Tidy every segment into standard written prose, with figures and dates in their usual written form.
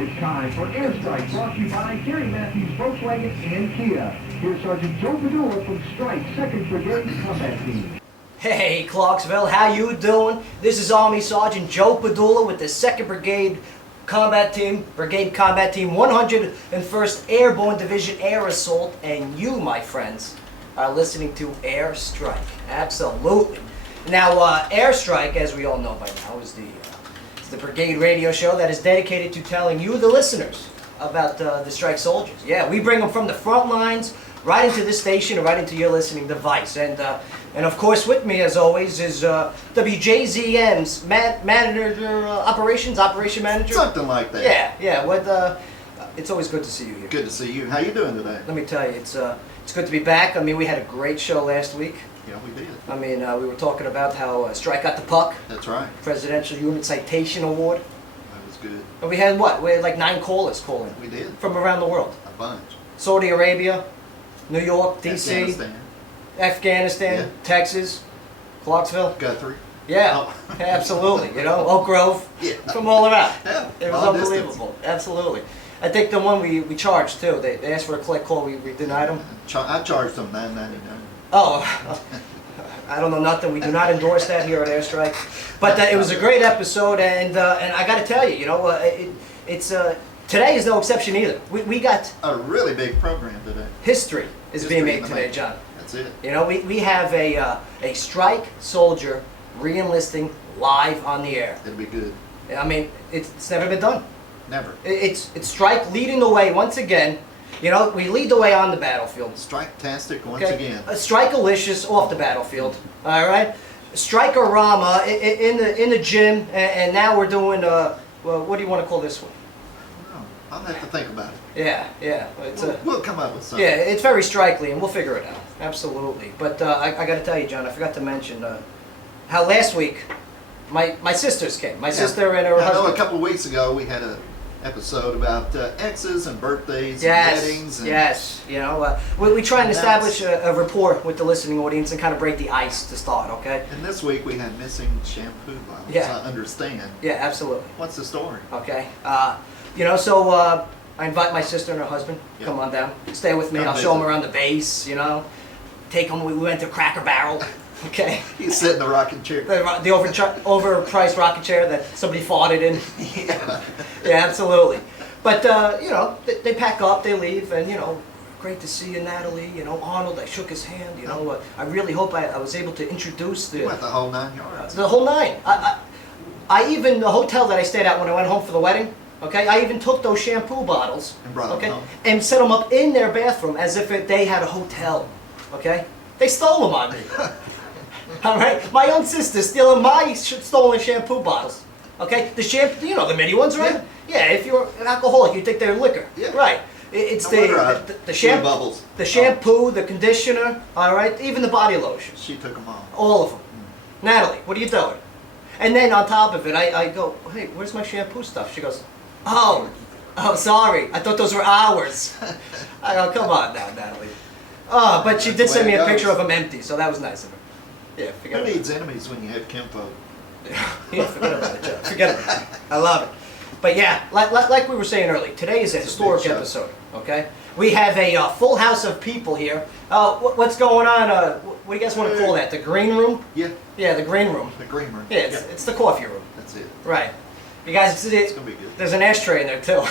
It's time for Airstrike, brought to you by Gary Matthews, Volkswagen, and Kia. Here's Sergeant Joe Padula from Strike 2nd Brigade Combat Team. Hey Clarksville, how you doing? This is Army Sergeant Joe Padula with the 2nd Brigade Combat Team, 101st Airborne Division Air Assault, and you, my friends, are listening to Airstrike. Absolutely. Now, Airstrike, as we all know by now, is the brigade radio show that is dedicated to telling you, the listeners, about the strike soldiers. Yeah, we bring them from the front lines right into this station and right into your listening device. And of course, with me, as always, is WJZM's operation manager. Something like that. Yeah. It's always good to see you here. Good to see you. How you doing today? Let me tell you, it's good to be back. I mean, we had a great show last week. Yeah, we did. I mean, we were talking about how Strike got the puck. That's right. Presidential Human Citation Award. That was good. And we had what? We had like 9 callers calling. We did. From around the world. A bunch. Saudi Arabia, New York, D.C., Afghanistan, yeah. Texas, Clarksville. Guthrie. Yeah, absolutely. You know, Oak Grove. Yeah. From all around. Yeah. It was unbelievable. Distance. Absolutely. I think the one we charged too. They asked for a collect call. We denied them. I charged them $9.99. Oh, I don't know nothing. We do not endorse that here at Airstrike. But it was a great episode, and I got to tell you, you know, today is no exception either. We got a really big program today. History is being made today, John. That's it. You know, we have a strike soldier re-enlisting live on the air. It'll be good. I mean, it's never been done. Never. It's Strike leading the way once again. You know, we lead the way on the battlefield. Strike-tastic once again. Strike-alicious off the battlefield. All right. Strike-a-rama in the gym, and now we're doing well, what do you want to call this one? Oh, I'll have to think about it. Yeah. We'll come up with something. Yeah, it's very strikely, and we'll figure it out. Absolutely. But I got to tell you, John, I forgot to mention how last week my sisters came. My sister and her husband. I know a couple of weeks ago we had a episode about exes and birthdays and weddings. And yes. You know, we try and establish a rapport with the listening audience and kind of break the ice to start, okay? And this week we had missing shampoo bottles. Yeah. I understand. Yeah, absolutely. What's the story? Okay. You know, so I invite my sister and her husband. Yeah. Come on down. Stay with me. Come I'll visit. show them around the base, you know. Take them. We went to Cracker Barrel. Okay. You sit in the rocking chair. The overpriced rocking chair that somebody farted in. Yeah. Yeah, absolutely. But, you know, they pack up, they leave, and, you know, great to see you, Natalie. You know, Arnold, I shook his hand. You know, I really hope I was able to introduce You went the whole 9 yards. the whole 9. I even, the hotel that I stayed at when I went home for the wedding, okay, I even took those shampoo bottles, And brought them home. and set them up in their bathroom as if they had a hotel, okay? They stole them on me. All right, my own sister stealing my stolen shampoo bottles. Okay, the shampoo, you know, the mini ones, right? Yeah. If you're an alcoholic, you think they're liquor. Yeah. Right. It's the shampoo, bubbles. the shampoo, the conditioner. All right, even the body lotion. She took them all. All of them. Natalie, what are you doing? And then on top of it, I go, hey, where's my shampoo stuff? She goes, oh, sorry, I thought those were ours. I go, come on now, Natalie. Oh, but she did send me a picture of them empty, so that was nice of her. Yeah, forget Who about it. needs enemies when you have kinfolk? Yeah, forget about it, Joe. Forget about it. I love it. But yeah, like we were saying earlier, today is a historic episode, okay? We have a full house of people here. What's going on? What do you guys want to call that? The green room? Yeah. Yeah, the green room. The green room. Yeah, it's the coffee room. That's it. Right. You guys, It's going to be good. there's an ashtray in there too.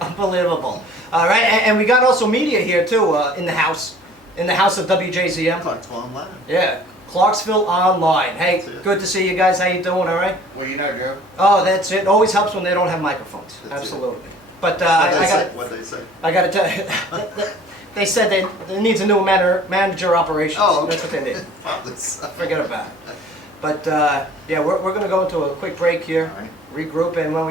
Unbelievable. All right, and we got also media here too in the house of WJZM. Clarksville Online. Yeah. Clarksville Online. Hey, That's it. good to see you guys. How you doing? All right? Well, you know, Joe. Oh, that's it. Always helps when they don't have microphones. That's Absolutely. But What'd they say? I got to tell you, they said they needs a new manager operations. Oh, okay. That's what they need. Fathers. Forget about it. But yeah, we're going to go into a quick break here, All right. regroup, and when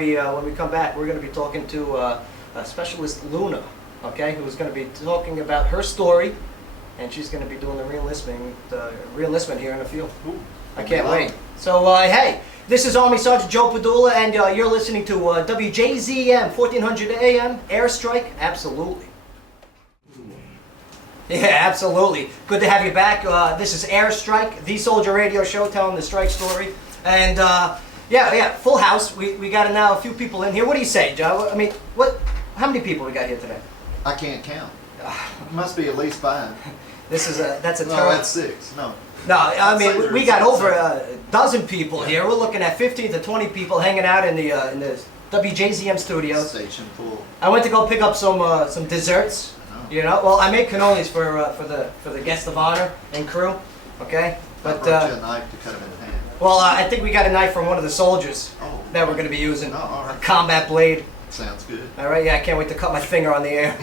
we come back, we're going to be talking to Specialist Luna, okay, who's going to be talking about her story. And she's going to be doing the reenlistment here in the field. Ooh, I can't wait. So, hey, this is Army Sergeant Joe Padula, and you're listening to WJZM 1400 AM Airstrike. Absolutely. Yeah, absolutely. Good to have you back. This is Airstrike, the soldier radio show telling the strike story. And Yeah, full house. We got now a few people in here. What do you say, Joe? I mean, how many people we got here today? I can't count. It must be at least 5. That's a No, terrible. that's 6. No. No, I mean That's we got over a dozen people here. We're looking at 15 to 20 people hanging out in the WJZM studios. Station full. I went to go pick up some desserts. Oh. You know, well I made cannolis for the guest of honor and crew. Okay, I but brought you a knife to cut them in half. well I think we got a knife from one of the soldiers Oh. that we're going to be using. Oh, all A right. combat blade. Sounds good. All right, yeah, I can't wait to cut my finger on the air.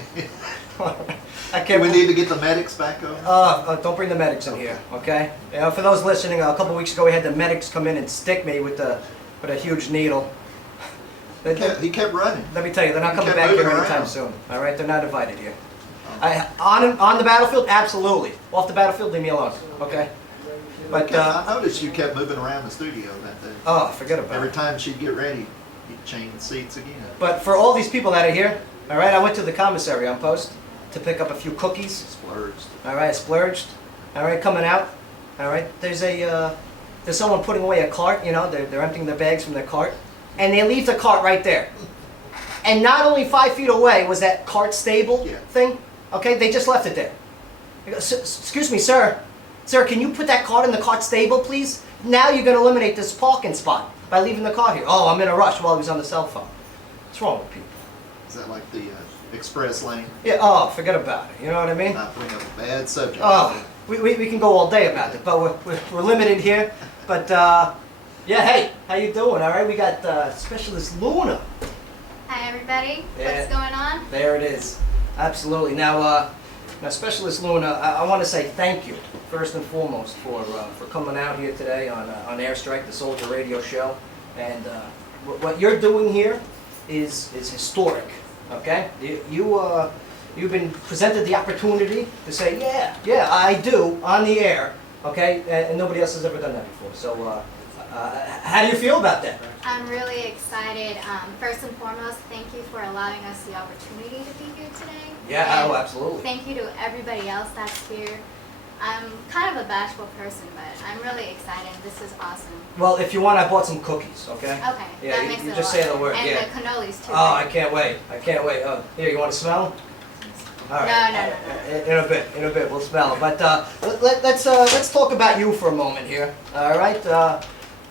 I Do can't. we need to get the medics back on? Don't bring the medics in here, okay? You know, for those listening, a couple weeks ago we had the medics come in and stick me with a huge needle. He kept running. Let me tell you, they're not He coming kept back here moving anytime around. soon. All right, they're not invited here. On the battlefield, absolutely. Off the battlefield, leave me alone, okay? But I noticed you kept moving around the studio that day. oh, forget about Every it. time she'd get ready, you'd change the seats again. But for all these people that are here, all right, I went to the commissary on post to pick up a few cookies. Splurged. All right, splurged. All right, coming out. All right, there's someone putting away a cart. You know, they're emptying their bags from their cart, and they leave the cart right there. And not only 5 feet away was that cart stable Yeah. thing. Okay, they just left it there. I go, excuse me, sir. Sir, can you put that cart in the cart stable, please? Now you're going to eliminate this parking spot by leaving the car here. Oh, I'm in a rush while he was on the cell phone. What's wrong with people? Is that like the express lane? Yeah. Oh, forget about it. You know what I mean? Not bring up a bad subject. Oh, we can go all day about it, but we're limited here. But yeah, hey, how you doing? All right, we got Specialist Luna. Hi everybody, Yeah. what's going on? There it is. Absolutely. Now Specialist Luna, I want to say thank you first and foremost for coming out here today on Airstrike, the Soldier Radio Show, and what you're doing here is historic. Okay, you've been presented the opportunity to say, yeah, I do on the air. Okay, and nobody else has ever done that before. So, how do you feel about that? I'm really excited. First and foremost, thank you for allowing us the opportunity to be here today. Yeah, And oh, absolutely. Thank you to everybody else that's here. I'm kind of a bashful person, but I'm really excited. This is awesome. Well, if you want, I bought some cookies. Okay. Okay, Yeah, that you- makes you it just a lot. say the word, And yeah. the cannolis too. Oh, I can't wait. I can't wait. Oh, here, you want to smell? All right. No. In a bit, we'll smell it. But let's talk about you for a moment here. All right. I'm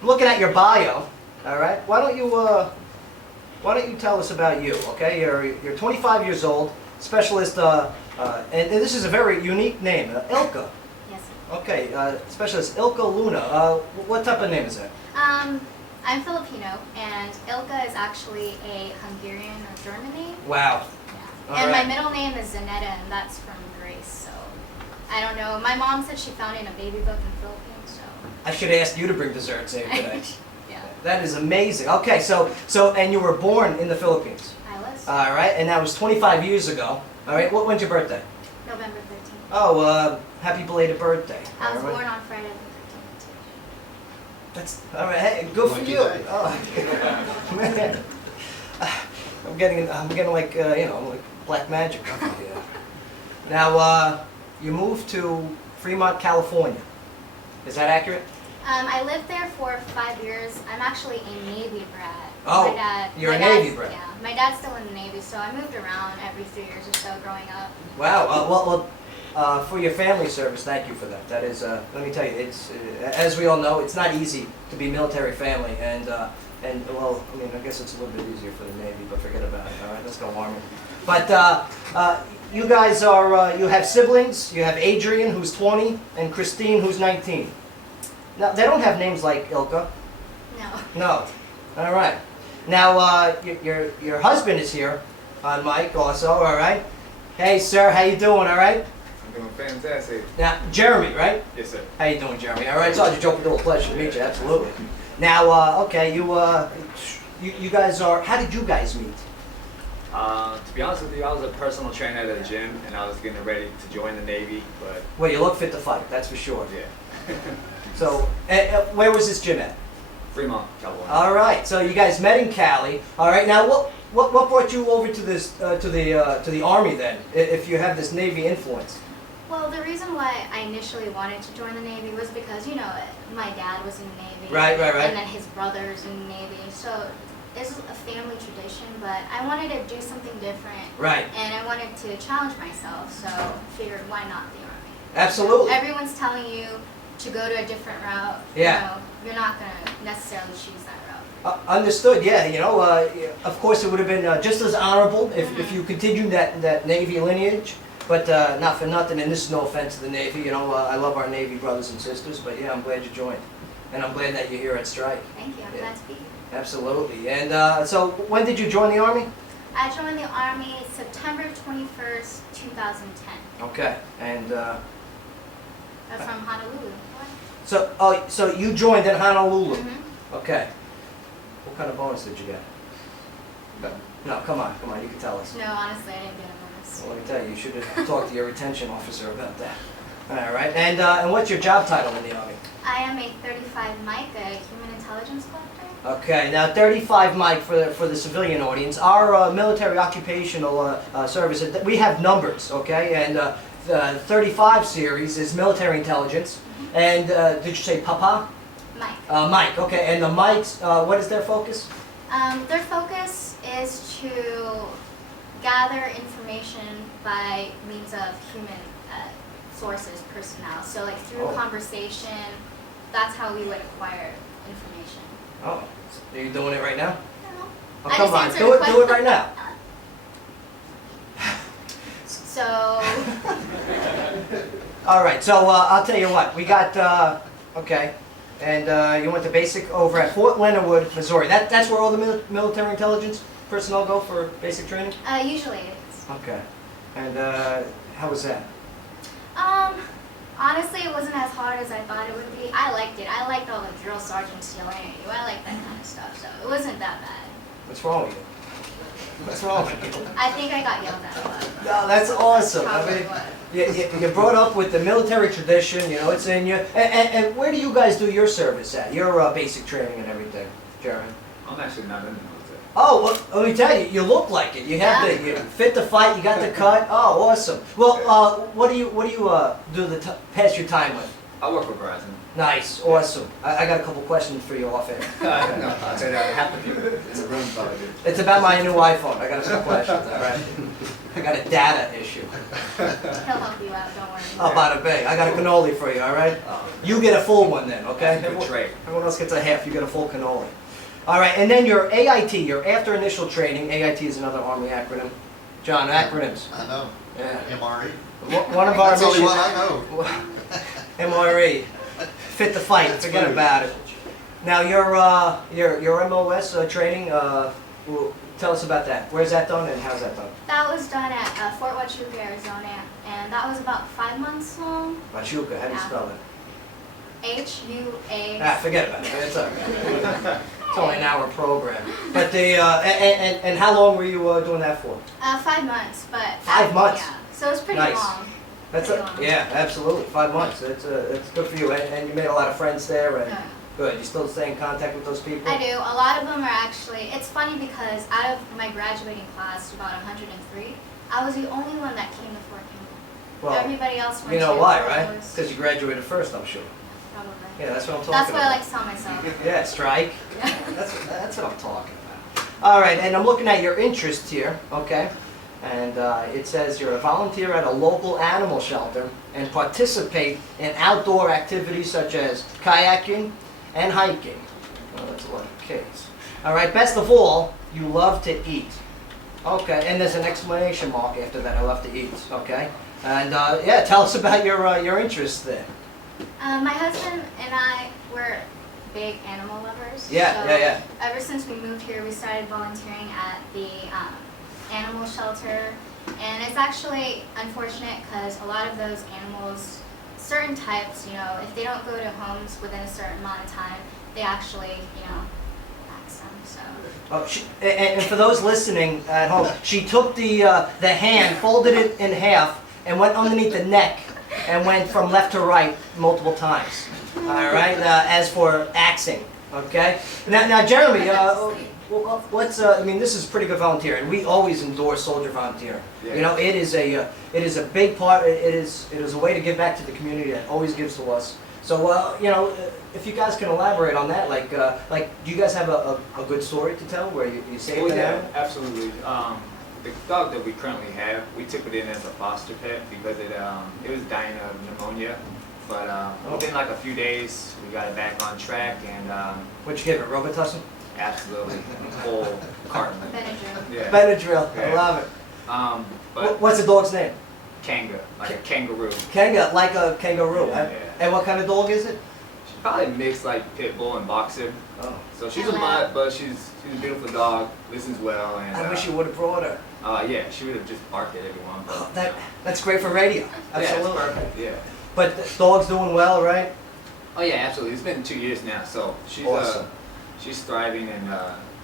looking at your bio. All right. Why don't you tell us about you? Okay. You're 25 years old, specialist, and this is a very unique name, Ilka. Yes. Okay. Specialist Ilka Luna. What type of name is that? I'm Filipino, and Ilka is actually a Hungarian or German name. Wow. Yeah. All And right. my middle name is Zanetta, and that's from Grace. So I don't know. My mom said she found it in a baby book in Philippines. So I should have asked you to bring desserts here today. yeah, That is amazing. Okay, so and you were born in the Philippines. I was All right, and that was 25 years ago. All right, when's your birthday? November 13th. Oh, happy belated birthday. I was All right. born on Friday the 13th too. That's all right. Hey, good for Lucky you. day. Oh, man. I'm getting like like black magic. Yeah. Now you moved to Fremont, California. Is that accurate? I lived there for 5 years. I'm actually a Navy brat. Oh, you're a Navy brat. Yeah, my dad's still in the Navy, so I moved around every 3 years or so growing up. Wow. For your family service, thank you for that. That is, let me tell you, it's as we all know, it's not easy to be military family, and well, I mean, I guess it's a little bit easier for the Navy, but forget about it. All right, let's go Army. But you guys are, you have siblings. You have Adrian, who's 20, and Christine, who's 19. Now they don't have names like Ilka. No. No. All right. Now your husband is here on mic also. All right. Hey, sir, how you doing? All right. I'm doing fantastic. Now, Jeremy, right? Yes, sir. How you doing, Jeremy? All right, Sergeant Joe Padula, pleasure to meet you. Absolutely. Now, okay, you guys are. How did you guys meet? To be honest with you, I was a personal trainer at a gym, and I was getting ready to join the Navy, but Well, you look fit to fight. That's for sure. yeah. So, where was this gym at? Fremont, California. All right. So you guys met in Cali. All right. Now, what brought you over to this to the Army then? If you have this Navy influence. Well, the reason why I initially wanted to join the Navy was because, you know, my dad was in the Navy. Right. And then his brother's in the Navy. So it's a family tradition, but I wanted to do something different. Right. And I wanted to challenge myself, so I figured why not the Army? Absolutely. Everyone's telling you to go to a different route. Yeah. You know, you're not going to necessarily choose that route. Understood. Yeah. You know, of course, it would have been just as honorable if you continued that Navy lineage. But not for nothing, and this is no offense to the Navy. You know, I love our Navy brothers and sisters. But yeah, I'm glad you joined, and I'm glad that you're here at Strike. Thank you. I'm glad to be here. Absolutely. And so, when did you join the Army? I joined the Army September 21st, 2010. Okay. And From Honolulu. so you joined in Honolulu. Mm-hmm. Okay. What kind of bonus did you get? No, come on, you can tell us. No, honestly, I didn't get a bonus. Well, let me tell you, you should have talked to your retention officer about that. All right. And what's your job title in the Army? I am a 35 Mike, a human intelligence collector. Okay, now 35 Mike for the civilian audience. Our military occupational service, we have numbers, okay? And the 35 series is military intelligence. And did you say Papa? Mike. Mike, okay. And the Mikes, what is their focus? Their focus is to gather information by means of human sources, personnel. So like through conversation, that's how we would acquire information. Oh, are you doing it right now? No. Oh, come on, do it right now. So, All right, so I'll tell you what, we got, okay, and you went to basic over at Fort Leonard Wood, Missouri. That's where all the military intelligence personnel go for basic training? usually it is. Okay, and how was that? Honestly, it wasn't as hard as I thought it would be. I liked it. I liked all the drill sergeants yelling at you. I like that kind of stuff, so it wasn't that bad. What's wrong with you? What's wrong with you? I think I got yelled at a lot. No, that's awesome. Probably I mean, was. you're brought up with the military tradition, you know, it's in you. And where do you guys do your service at? Your basic training and everything, Jeremy? I'm actually not in the military. Oh, well, let me tell you, you look like it. You have you fit the fight, you got the cut. Oh, awesome. Well, what do you do pass your time with? I work for Verizon. Nice, awesome. I got a couple questions for you off air. No, I'll tell you that. Half the people in the room probably do. It's about my new iPhone. I got a few questions, all right? I got a data issue. He'll help you out, don't worry. Oh, bada bing. I got a cannoli for you, all right? You get a full one then, okay? Good trade. Everyone else gets a half. You get a full cannoli. All right, and then your AIT, your after initial training. AIT is another Army acronym. John, acronyms. I know. Yeah. MRE. One of our That's the only mission. one I know. MRE. Fit the fight. Forget funny. about it. Now your MOS training. Tell us about that. Where's that done and how's that done? That was done at Fort Huachuca, Arizona, and that was about 5 months long. Huachuca. How do you spell it? H-U-A. Forget about it. It's okay. It's only an hour program. But and how long were you doing that for? 5 months, but 5 months? Yeah, so it's pretty Nice. long. That's Pretty long. yeah, absolutely. 5 months. It's good for you, and you made a lot of friends there. And Yeah. good. You still stay in contact with those people? I do. A lot of them are actually. It's funny because out of my graduating class, about 103, I was the only one that came to Fort Campbell. Well, Everybody else went you know to why, Fort right? Lewis. Because you graduated first, I'm sure. Probably. Yeah, that's what I'm talking That's about. what I like to tell myself. Yeah, strike. That's what I'm talking about. All right, and I'm looking at your interests here, okay? And it says you're a volunteer at a local animal shelter and participate in outdoor activities such as kayaking and hiking. Well, that's a lot of kids. All right, best of all, you love to eat. Okay, and there's an exclamation mark after that, I love to eat, okay? And yeah, tell us about your interests there. My husband and I were big animal lovers. Yeah, so yeah. Ever since we moved here, we started volunteering at the animal shelter. And it's actually unfortunate because a lot of those animals, certain types, you know, if they don't go to homes within a certain amount of time, they actually, you know, axe them. So. Oh, and for those listening at home, she took the hand, folded it in half, and went underneath the neck, and went from left to right multiple times. All right. As for axing, okay. Now, Jeremy, Well, what's I mean, this is pretty good volunteer, and we always endorse soldier volunteer. Yeah. You know, it is a big part. It is a way to give back to the community that always gives to us. So, you know, if you guys can elaborate on that, like, do you guys have a good story to tell where you saved Oh, an yeah, animal? absolutely. The dog that we currently have, we took it in as a foster pet because it was dying of pneumonia. But within like a few days, we got it back on track, and What'd you give it, Robitussin? absolutely full carton. Benadryl. Yeah. Benadryl, I Yeah. love it. But What's the dog's name? Kanga, like a kangaroo. Kanga, like a kangaroo. Yeah, yeah. And what kind of dog is it? She probably mixed like pit bull and boxer. Oh. So she's a mutt, but she's a beautiful dog. Listens well, and I wish you would have brought her. yeah, she would have just barked at everyone. Oh, But that's great for radio. Absolutely. Yeah, it's perfect. Yeah. But the dog's doing well, right? Oh yeah, absolutely. It's been 2 years now, so she's Awesome. she's thriving and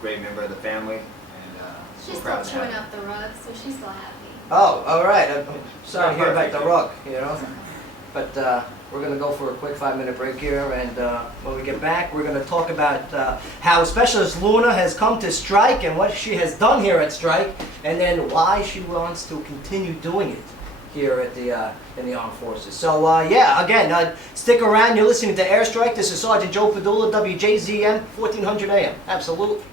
great member of the family, and She's we're still proud to have chewing her. up the rug, so she's still happy. Oh, all right. I'm sorry to hear about Perfect. the rug, you know. But we're going to go for a quick 5-minute break here, and when we get back, we're going to talk about how Specialist Luna has come to Strike and what she has done here at Strike, and then why she wants to continue doing it here at the in the Armed Forces. So yeah, again, stick around. You're listening to Airstrike. This is Sergeant Joe Padula, WJZM, 1400 AM. Absolutely.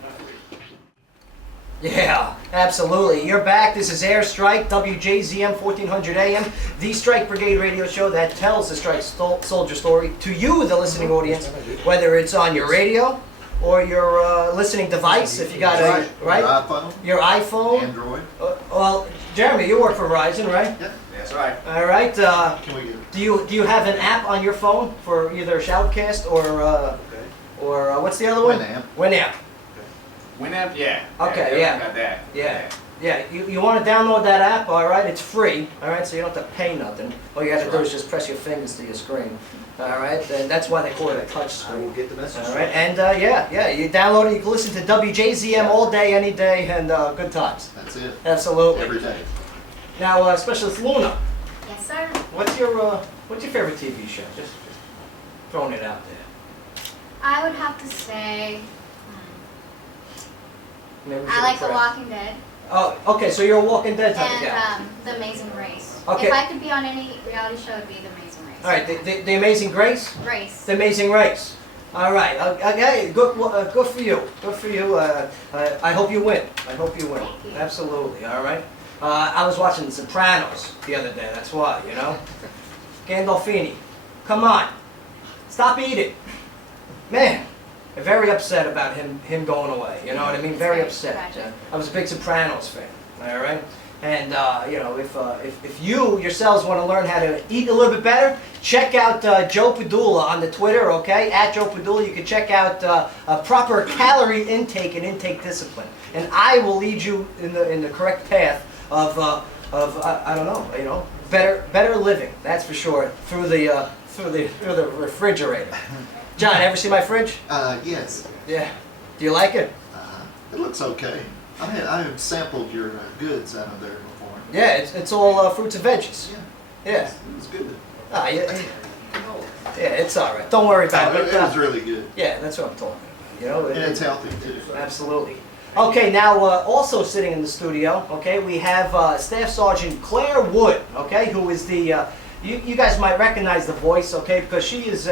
Yeah, absolutely. You're back. This is Airstrike, WJZM 1400 AM, the Strike Brigade radio show that tells the Strike soldier story to you, the listening audience, whether it's on your radio or your listening device, if you got a, right? Your iPhone, Your iPhone. Android. Well, Jeremy, you work for Verizon, right? Yeah. That's right. All right. Can we get it? Do you have an app on your phone for either Shoutcast or Okay. what's the other one? Winamp. Winamp. Winamp, yeah. Okay, yeah. yeah. Got that. Yeah. Yeah, you want to download that app, all right? It's free, all right? So you don't have to pay nothing. All you have to do is just press your fingers to your screen, all right? And that's why they call it a touch I will screen. get the message. All right, and yeah, you download it, you can listen to WJZM all day, any day, and good times. That's it. Absolutely. Every day. Now, Specialist Luna, Yes, sir. what's your favorite TV show? Just throwing it out there. I would have to say Maybe we I should like The prep. Walking Dead Oh, okay, so you're a Walking Dead type of and guy. The Amazing Race. Okay. If I could be on any reality show, it'd be The Amazing Race. All right, the Amazing Grace? Race. The Amazing Race. All right. Okay. Good for you. Good for you. I hope you win. I hope you win. Thank you. Absolutely. All right. I was watching The Sopranos the other day. That's why, you know. Gandolfini, come on, stop eating, man. I'm very upset about him going away. You know what I mean? It's Very very upset. tragic. I was a big Sopranos fan. All right. And you know, if you yourselves want to learn how to eat a little bit better, check out Joe Padula on the Twitter, okay? At Joe Padula, you can check out a proper calorie intake and intake discipline, and I will lead you in the correct path of I don't know, you know, better living. That's for sure through the refrigerator. John, ever see my fridge? Yes. Yeah. Do you like it? It looks okay. I have sampled your goods out of there before. Yeah, it's all fruits and veggies. Yeah. Yeah. It was good. Ah, yeah, it's all right. Don't worry about it. It was really good. Yeah, that's what I'm talking about. You know, And it's healthy too. absolutely. Okay, now also sitting in the studio, okay, we have Staff Sergeant Claire Wood, okay, who is the you guys might recognize the voice, okay, because she is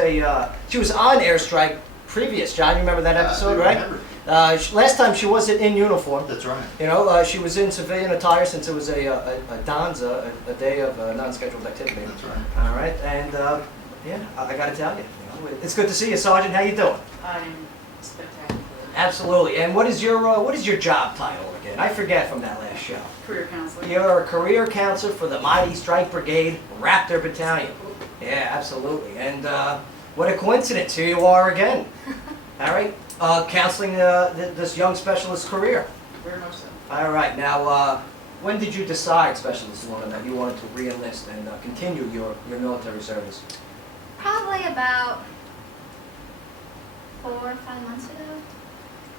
she was on Airstrike previous. John, you remember that episode, I do right? remember. Last time she wasn't in uniform. That's right. You know, she was in civilian attire since it was a DONSA, a day of non-scheduled activity. That's right. All right, and yeah, I got to tell you, it's good to see you, Sergeant. How you doing? I'm spectacular. Absolutely. And what is your job title again? I forget from that last show. Career counselor. You're a career counselor for the Mighty Strike Brigade Raptor Battalion. Yeah, absolutely. And what a coincidence! Here you are again. All right, counseling this young specialist's career. Very much so. All right. Now, when did you decide, Specialist Luna, that you wanted to re-enlist and continue your military service? Probably about 4 or 5 months ago.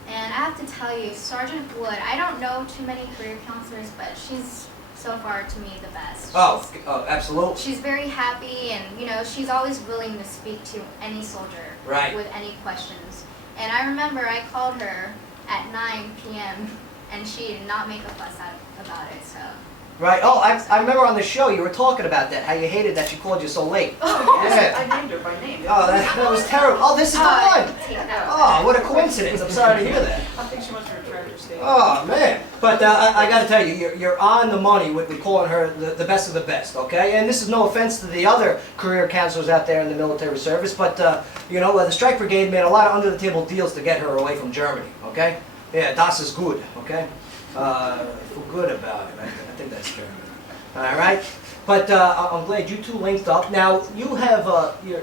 And I have to tell you, Sergeant Wood, I don't know too many career counselors, but she's so far to me the best. Oh, absolutely. She's very happy, and you know, she's always willing to speak to any soldier Right. with any questions. And I remember I called her at 9 p.m. and she did not make a fuss about it. So. Right. Oh, I remember on the show you were talking about that, how you hated that she called you so late. Oh, yes, Yeah. I named her by name. Oh, that was terrible. Oh, this is the one. Take that. Oh, what a coincidence. I'm sorry to hear that. I think she must have returned her statement. Oh, man. But I got to tell you, you're on the money with calling her the best of the best, okay? And this is no offense to the other career counselors out there in the military service, but, you know, the Strike Brigade made a lot of under-the-table deals to get her away from Germany, okay? Yeah, das ist gut, okay? I feel good about it. I think that's German. All right? But I'm glad you two linked up. Now, you have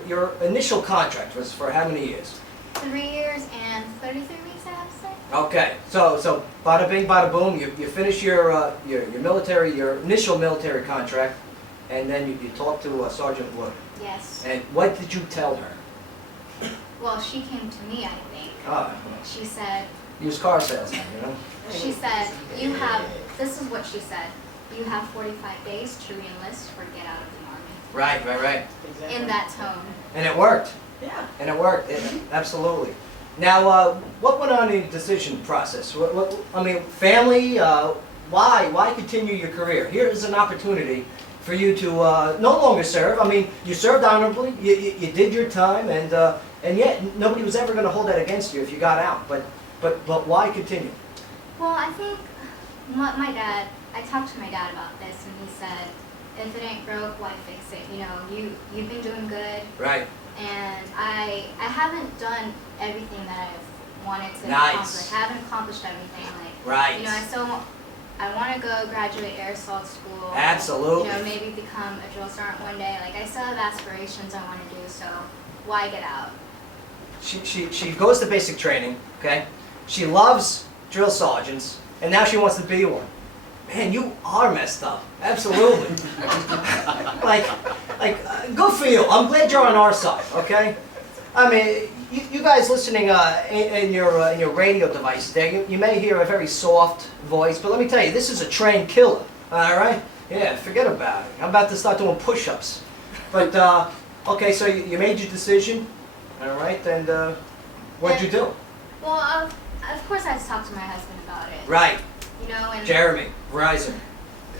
your initial contract was for how many years? 3 years and 33 weeks, I have to say. Okay, so bada bing, bada boom. You finish your military, your initial military contract, and then you talk to Sergeant Wood. Yes. And what did you tell her? Well, she came to me, I think. Ah, She said, used car salesman, you know. She said, you have, this is what she said, you have 45 days to re-enlist or get out of the Army. Right. Exactly. In that tone. And it worked. Yeah. And it worked. Absolutely. Now, what went on in the decision process? I mean, family. Why continue your career? Here is an opportunity for you to no longer serve. I mean, you served honorably. You did your time, and yet nobody was ever going to hold that against you if you got out. But why continue? Well, I think my dad, I talked to my dad about this, and he said, if it ain't broke, why fix it? You know, you've been doing good, Right. and I haven't done everything that I've wanted to Nice. accomplish. I haven't accomplished everything. Like, Right. you know, I want to go graduate air assault school. Absolutely. You know, maybe become a drill sergeant one day. Like, I still have aspirations I want to do, so why get out? She goes to basic training. Okay. She loves drill sergeants, and now she wants to be one. Man, you are messed up. Absolutely. like, good for you. I'm glad you're on our side. Okay. I mean, you guys listening in your radio device there, you may hear a very soft voice, but let me tell you, this is a trained killer. All right. Yeah. Forget about it. I'm about to start doing push-ups. But okay, so you made your decision. All right, and what'd you do? Well, of course I had to talk to my husband about it. Right. You know, and Jeremy, Verizon.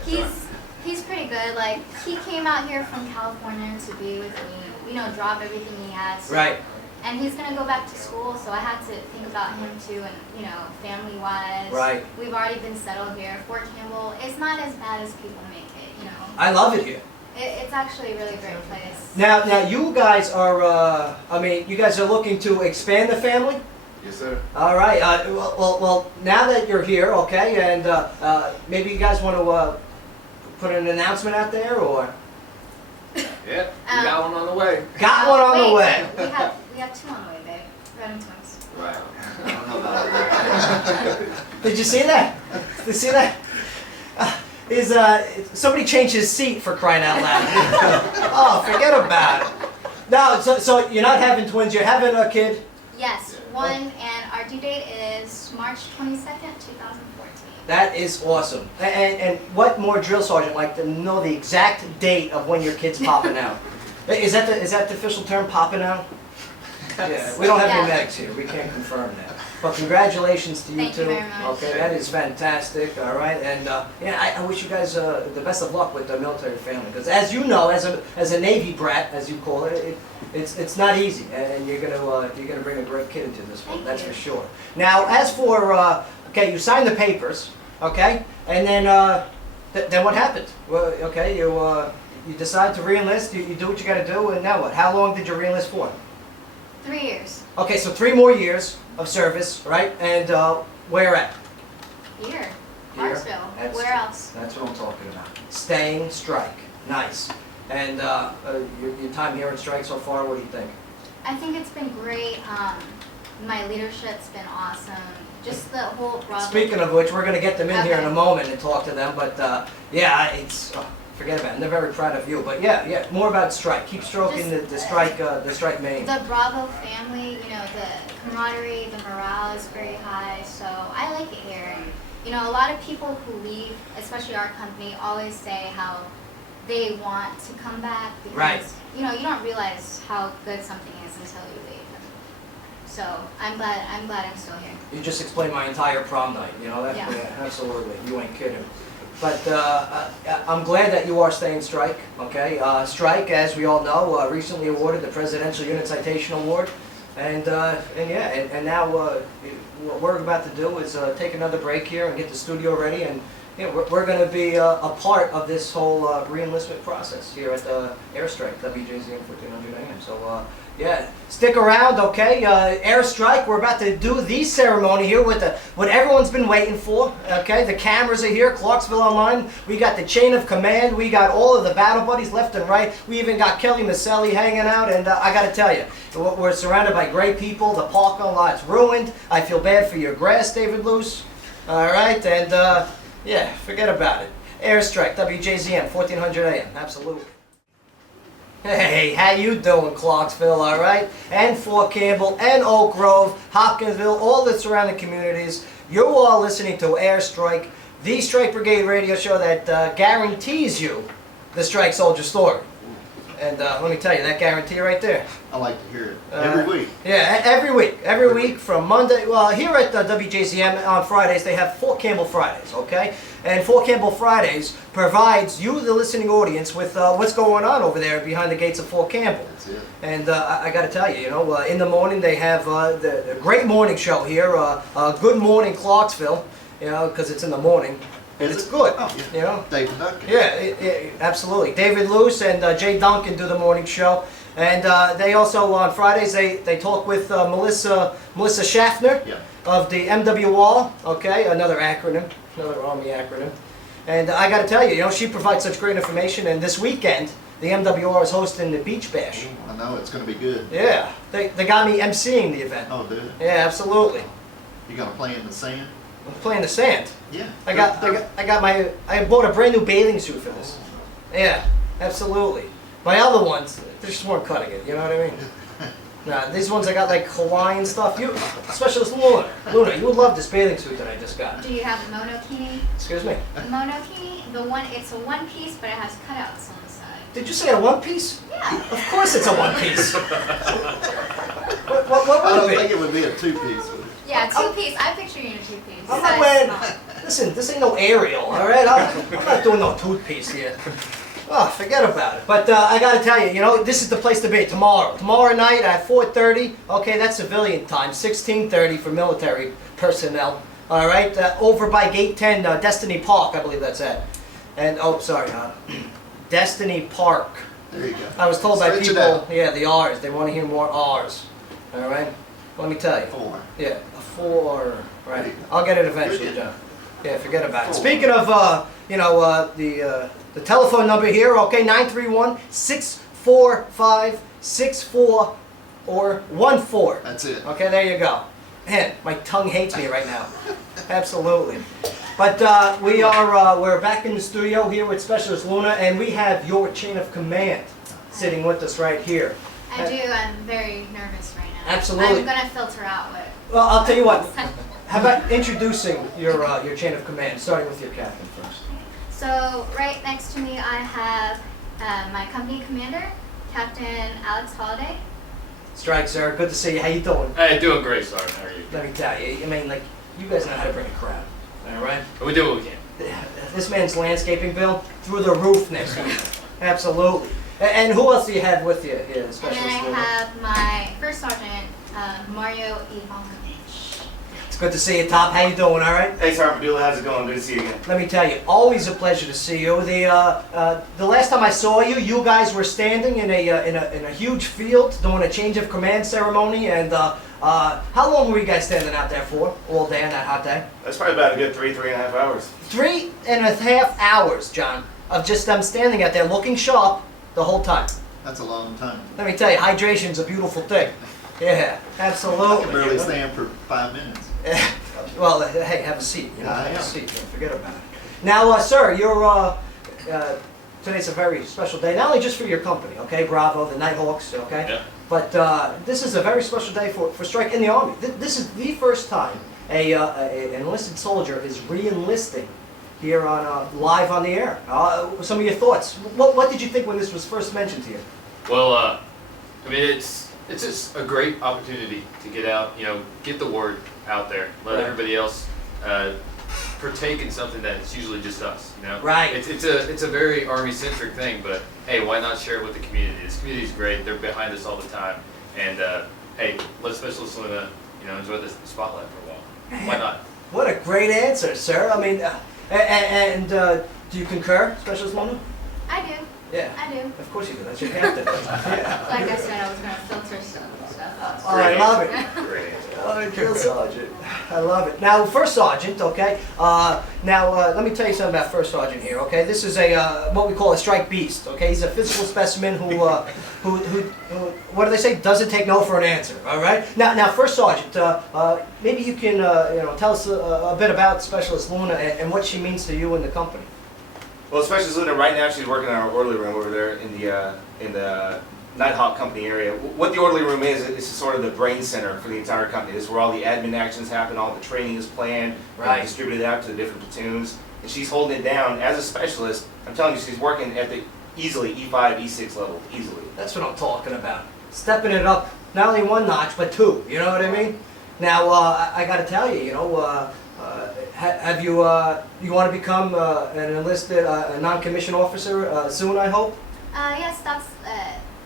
he's pretty good. Like, he came out here from California to be with me, you know, drop everything he has. Right. And he's going to go back to school, so I had to think about him too, and, you know, family-wise. Right. We've already been settled here. Fort Campbell, it's not as bad as people make it, you know. I love it here. It's actually a really great place. Now you guys are, you guys are looking to expand the family? Yes, sir. All right. Well, now that you're here, okay, and maybe you guys want to put an announcement out there, or Yeah, we got one on the way. got one on the way. We have 2 on the way, babe. Running twins. Right. I don't know about that. Did you see that? Did you see that? Somebody changed his seat, for crying out loud? Oh, forget about it. No, so you're not having twins. You're having a kid. Yes, one, and our due date is March 22nd, 2014. That is awesome. And what more drill sergeant like to know the exact date of when your kid's popping out? Is that the official term, popping out? Yeah, we don't have any medics here. We can't confirm that. But congratulations to you Thank two. you very much. Okay, that is fantastic. All right, and I wish you guys the best of luck with the military family, because as you know, as a Navy brat, as you call it, it's not easy, and you're gonna bring a great kid into this world. Thank That's you. for sure. Now, as for okay, you signed the papers, okay, and then then what happened? Well, okay, you decide to reenlist. You do what you got to do, and now what? How long did you reenlist for? 3 years. Okay, so 3 more years of service, right? And where at? Here. Here? Hartsville. That's- Where else? That's what I'm talking about. Staying strike. Nice. And your time here in strike so far, what do you think? I think it's been great. My leadership's been awesome. Just the whole Bravo. Speaking of which, we're going to get them in here in a Okay. moment and talk to them. But yeah, it's forget about it. They're very proud of you. But yeah, more about strike. Keep stroking Just, the strike mane. The Bravo family, you know, the camaraderie, the morale is very high, so I like it here. And, you know, a lot of people who leave, especially our company, always say how they want to come back because, Right. you know, you don't realize how good something is until you leave. So I'm glad I'm still here. You just explained my entire prom night, you know that? Yeah. Absolutely. You ain't kidding. But I'm glad that you are staying strike, okay? Strike, as we all know, recently awarded the Presidential Unit Citation Award. And now what we're about to do is take another break here and get the studio ready. And we're going to be a part of this whole re-enlistment process here at the Airstrike, WJZM 1400 AM. So, yeah, stick around, okay? Airstrike, we're about to do the ceremony here with what everyone's been waiting for, okay? The cameras are here, Clarksville Online. We got the chain of command. We got all of the battle buddies left and right. We even got Kelly Maselli hanging out. And I got to tell you, we're surrounded by great people. The parking lot's ruined. I feel bad for your grass, David Luce. All right, and yeah, forget about it. Airstrike, WJZM, 1400 AM, absolutely. Hey, how you doing, Clarksville, all right? And Fort Campbell, and Oak Grove, Hopkinsville, all the surrounding communities. You are listening to Airstrike, the Strike Brigade radio show that guarantees you the Strike Soldier story. And let me tell you, that guarantee right there. I like to hear it every week. Yeah, every week from Monday. Well, here at WJZM on Fridays, they have Fort Campbell Fridays, okay? And Fort Campbell Fridays provides you, the listening audience, with what's going on over there behind the gates of Fort Campbell. That's it. And I got to tell you, in the morning they have the great morning show here, Good Morning Clarksville, because it's in the morning. And it's good, Oh, yeah. David Duncan. Yeah, absolutely. David Luce and Jay Duncan do the morning show. And they also, on Fridays, they talk with Melissa Schaffner Yeah. of the MWR, okay, another acronym, another Army acronym. And I got to tell you, she provides such great information. And this weekend, the MWR is hosting the Beach Bash. I know it's going to be good. Yeah, they got me emceeing the event. Oh, dude. Yeah, absolutely. You going to play in the sand? I'm playing the sand. Yeah. I bought a brand new bathing suit for this. Yeah, absolutely. My other ones, they just weren't cutting it. You know what I mean? Nah, these ones I got like Hawaiian stuff. Specialist Luna, you would love this bathing suit that I just got. Do you have the monokini? Excuse me. The monokini, it's a one piece, but it has cutouts on the side. Did you say a one piece? Yeah. Of course it's a one piece. What I don't would it think be? it would be a two-piece. Yeah, two piece. I picture you in a two piece. I'm not wearing. Listen, this ain't no Ariel, all right? I'm not doing no toothpaste here. Oh, forget about it. But I got to tell you, this is the place to be tomorrow. Tomorrow night at 4:30. Okay, that's civilian time. 16:30 for military personnel. All right, over by Gate 10, Destiny Park, I believe that's it. And Destiny Park. There you go. I was told by Stretch it people, out. yeah, the R's. They want to hear more R's. All right. Let me tell you. 4. Yeah, a 4. Right. I'll get it eventually, Good. John. Yeah, forget about it. 4. Speaking of, the telephone number here, okay, 931-645-64 or 14. That's it. Okay, there you go. Man, my tongue hates me right now. Absolutely. But we're back in the studio here with Specialist Luna, and we have your chain of command sitting with us right here. I do. I'm very nervous right now. Absolutely. I'm gonna filter out what. Well, I'll tell you what. How about introducing your chain of command, starting with your captain first. So right next to me, I have my company commander, Captain Alex Holliday. Strike, sir. Good to see you. How you doing? Hey, doing great, Sergeant. How are you? Let me tell you. I mean, you guys know how to bring a crowd. All right? We do what we can. This man's landscaping bill through the roof next week. Absolutely. And who else do you have with you here, And Specialist then I Luna? have my first sergeant, Mario Ivankovich. It's good to see you, Top. How you doing? All right? Hey, Sergeant Padula, how's it going? Good to see you again. Let me tell you, always a pleasure to see you. The last time I saw you, you guys were standing in a huge field doing a change of command ceremony. And how long were you guys standing out there for? All day on that hot day? That's probably about a good 3.5 hours. 3.5 hours, John, of just them standing out there looking sharp the whole time. That's a long time. Let me tell you, hydration's a beautiful thing. Yeah, I absolutely. can barely stand for 5 minutes. Well, hey, have a seat. I Have a am. seat. Don't forget about it. Now, sir, today's a very special day, not only just for your company, okay, Bravo, the Nighthawks, okay, Yeah. but this is a very special day for Strike in the Army. This is the first time an enlisted soldier is re-enlisting here on live on the air. Some of your thoughts. What did you think when this was first mentioned to you? Well, I mean, it's It's just a great opportunity to get out, get the word out there, let Right. everybody else partake in something that's usually just us, Right. It's a very Army-centric thing, but hey, why not share it with the community? This community's great. They're behind us all the time. And hey, let Specialist Luna, enjoy the spotlight for a while. Why not? What a great answer, sir. I mean, do you concur, Specialist Luna? I do. Yeah. I do. Of course you do. That's your captain. Yeah. Like I said, I was going to filter some stuff. Oh, I love it. Great answer. Oh, drill sergeant. I love it. Now, first sergeant, okay. Let me tell you something about first sergeant here, okay. This is a what we call a strike beast, okay. He's a physical specimen who what do they say? Doesn't take no for an answer. All right. Now, first sergeant, maybe you can tell us a bit about Specialist Luna and what she means to you and the company. Well, Specialist Luna right now she's working in our orderly room over there in the Nighthawk Company area. What the orderly room is sort of the brain center for the entire company. This is where all the admin actions happen, all the training is planned, Right. distributed out to the different platoons, and she's holding it down as a specialist. I'm telling you, she's working at the easily E5, E6 level, easily. That's what I'm talking about. Stepping it up, not only one notch, but two. You know what I mean? Now, I got to tell you, have you want to become an enlisted, non-commissioned officer soon? I hope. Yes, that's.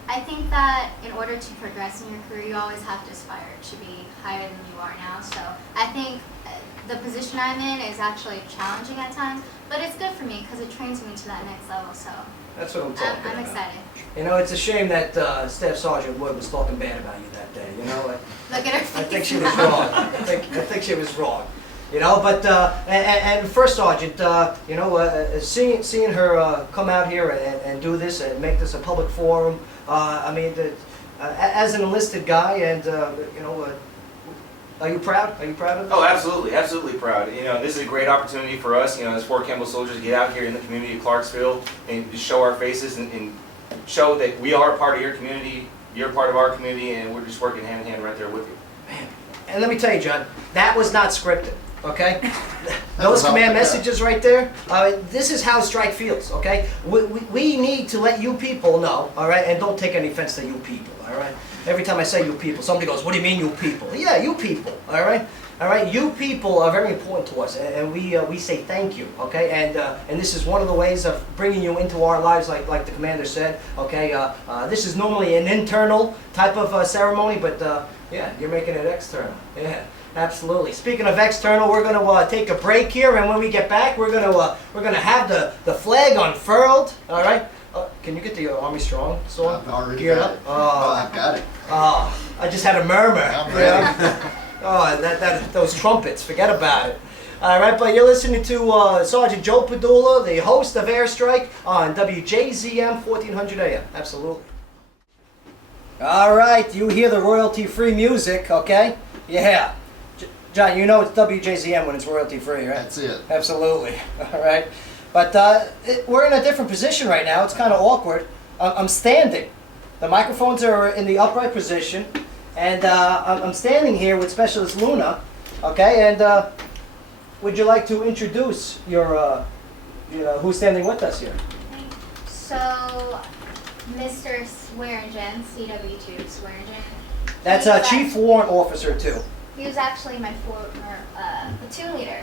I think that in order to progress in your career, you always have to aspire to be higher than you are now. So I think the position I'm in is actually challenging at times, but it's good for me because it trains me to that next level. So That's what I'm talking about. I'm excited. It's a shame that Staff Sergeant Wood was talking bad about you that day. Look at her face. I think she was wrong. I think she was wrong. But and first sergeant, seeing her come out here and do this and make this a public forum. As an enlisted guy, and are you proud? Are you proud of this? Oh, absolutely, absolutely proud. This is a great opportunity for us, as Fort Campbell soldiers, to get out here in the community of Clarksville and just show our faces and show that we are a part of your community, you're a part of our community, and we're just working hand in hand right there with you. Man. And let me tell you, John, that was not scripted. Okay, those was off command the cuff. messages right there. This is how strike feels. Okay, we need to let you people know. All right, and don't take any offense to you people. All right. Every time I say you people, somebody goes, "What do you mean you people?" Yeah, you people. All right. All right. You people are very important to us, and we say thank you. Okay, and this is one of the ways of bringing you into our lives, like the commander said. Okay, this is normally an internal type of ceremony, but yeah, you're making it external. Yeah. Absolutely. Speaking of external, we're going to take a break here, and when we get back, we're going to have the flag unfurled. All right. Can you get the Army Strong song? I've already geared got up? it. I've got it. I just had a murmur. I'm ready. Those trumpets. Forget about it. All right, but you're listening to Sergeant Joe Padula, the host of Airstrike on WJZM 1400 AM. Absolutely. All right, you hear the royalty-free music, okay? Yeah. John, you know it's WJZM when it's royalty-free, right? That's it. Absolutely. All right. But we're in a different position right now. It's kind of awkward. I'm standing. The microphones are in the upright position. And I'm standing here with Specialist Luna. Okay, and would you like to introduce your, who's standing with us here? So, Mr. Swearingen, CW2 Swearingen. That's Chief Warrant Officer, too. He was actually my former platoon leader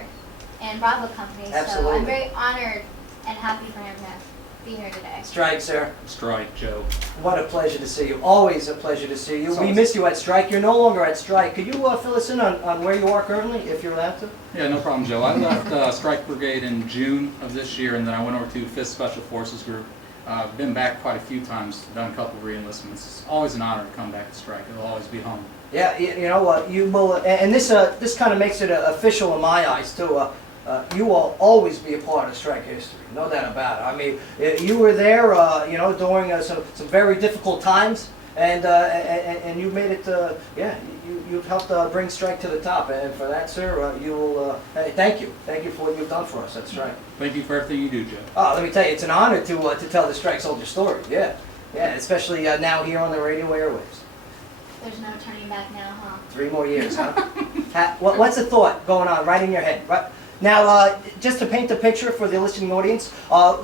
in Bravo Company, Absolutely. so I'm very honored and happy for him to be here today. Strike, sir. Strike, Joe. What a pleasure to see you. Always a pleasure to see you. We Awesome. miss you at Strike. You're no longer at Strike. Could you fill us in on where you are currently, if you're allowed to? Yeah, no problem, Joe. I left Strike Brigade in June of this year, and then I went over to 5th Special Forces Group. Been back quite a few times, done a couple of reenlistments. It's always an honor to come back to Strike. It'll always be home. Yeah, you know what, you will, and this kind of makes it official in my eyes too. You will always be a part of Strike history, no doubt about it. I mean, you were there, during some very difficult times, and you made it. You've helped bring Strike to the top, and for that, sir, you will. Thank you for what you've done for us at Strike. Thank you for everything you do, Joe. Oh, let me tell you, it's an honor to tell the Strike Soldier story. Yeah, especially now here on the radio airwaves. There's no turning back now, huh? 3 more years, huh? What's the thought going on right in your head? Right? Now, just to paint the picture for the listening audience,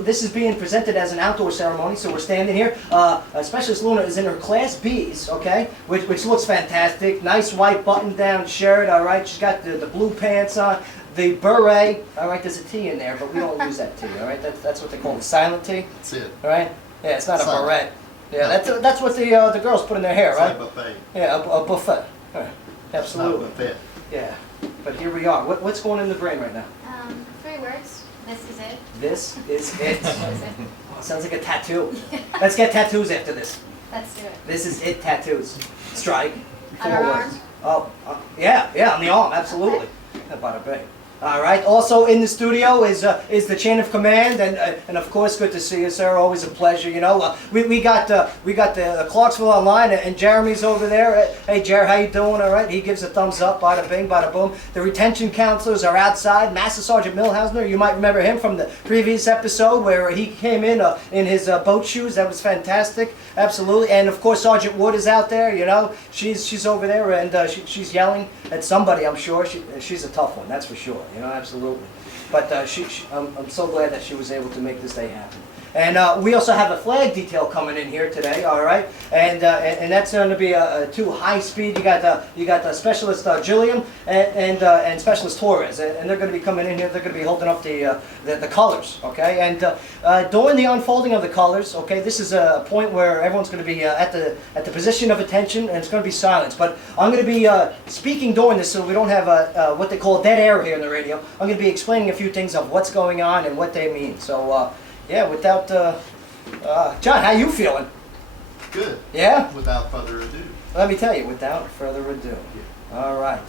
this is being presented as an outdoor ceremony, so we're standing here. Specialist Luna is in her Class Bs, okay, which looks fantastic. Nice white button-down shirt, all right. She's got the blue pants on, the beret, all right. There's a T in there, but we don't use that T, all right. That's what they call the silent T, That's it. all right. Yeah, it's not Silent. a beret. Yeah, that's what the girls put in their hair, It's right? like a buffet. Yeah, a buffet. Right. It's not a Absolutely. buffet. Yeah, but here we are. What's going in the brain right now? 3 words. This is it. This is it. This is it. Oh, sounds like a tattoo. Let's get tattoos after this. Let's do it. This is it tattoos. Strike. On 4 our words. Oh, yeah, on the arm, absolutely. Bada bing. All right. Also in the studio is the chain of command, and of course, good to see you, sir. Always a pleasure. You know, we got the Clarksville Online, and Jeremy's over there. Hey, Jer, how you doing? All right. He gives a thumbs up. Bada bing, bada boom. The retention counselors are outside. Master Sergeant Milhausner, you might remember him from the previous episode where he came in his boat shoes. That was fantastic. Absolutely. And of course, Sergeant Wood is out there. You know, she's over there, and she's yelling at somebody. I'm sure she's a tough one. That's for sure. You know, absolutely. But I'm so glad that she was able to make this day happen. And we also have a flag detail coming in here today, all right? And that's going to be a 2 high speed. You got the Specialist Gilliam and Specialist Torres, and they're going to be coming in here. They're going to be holding up the colors, okay? And during the unfolding of the colors, okay, this is a point where everyone's going to be at the position of attention, and it's going to be silence. But I'm going to be speaking during this, so we don't have what they call dead air here in the radio. I'm going to be explaining a few things of what's going on and what they mean. So. Yeah, without, John, how you feeling? Good. Yeah? Without further ado. Let me tell you, without further ado. All right.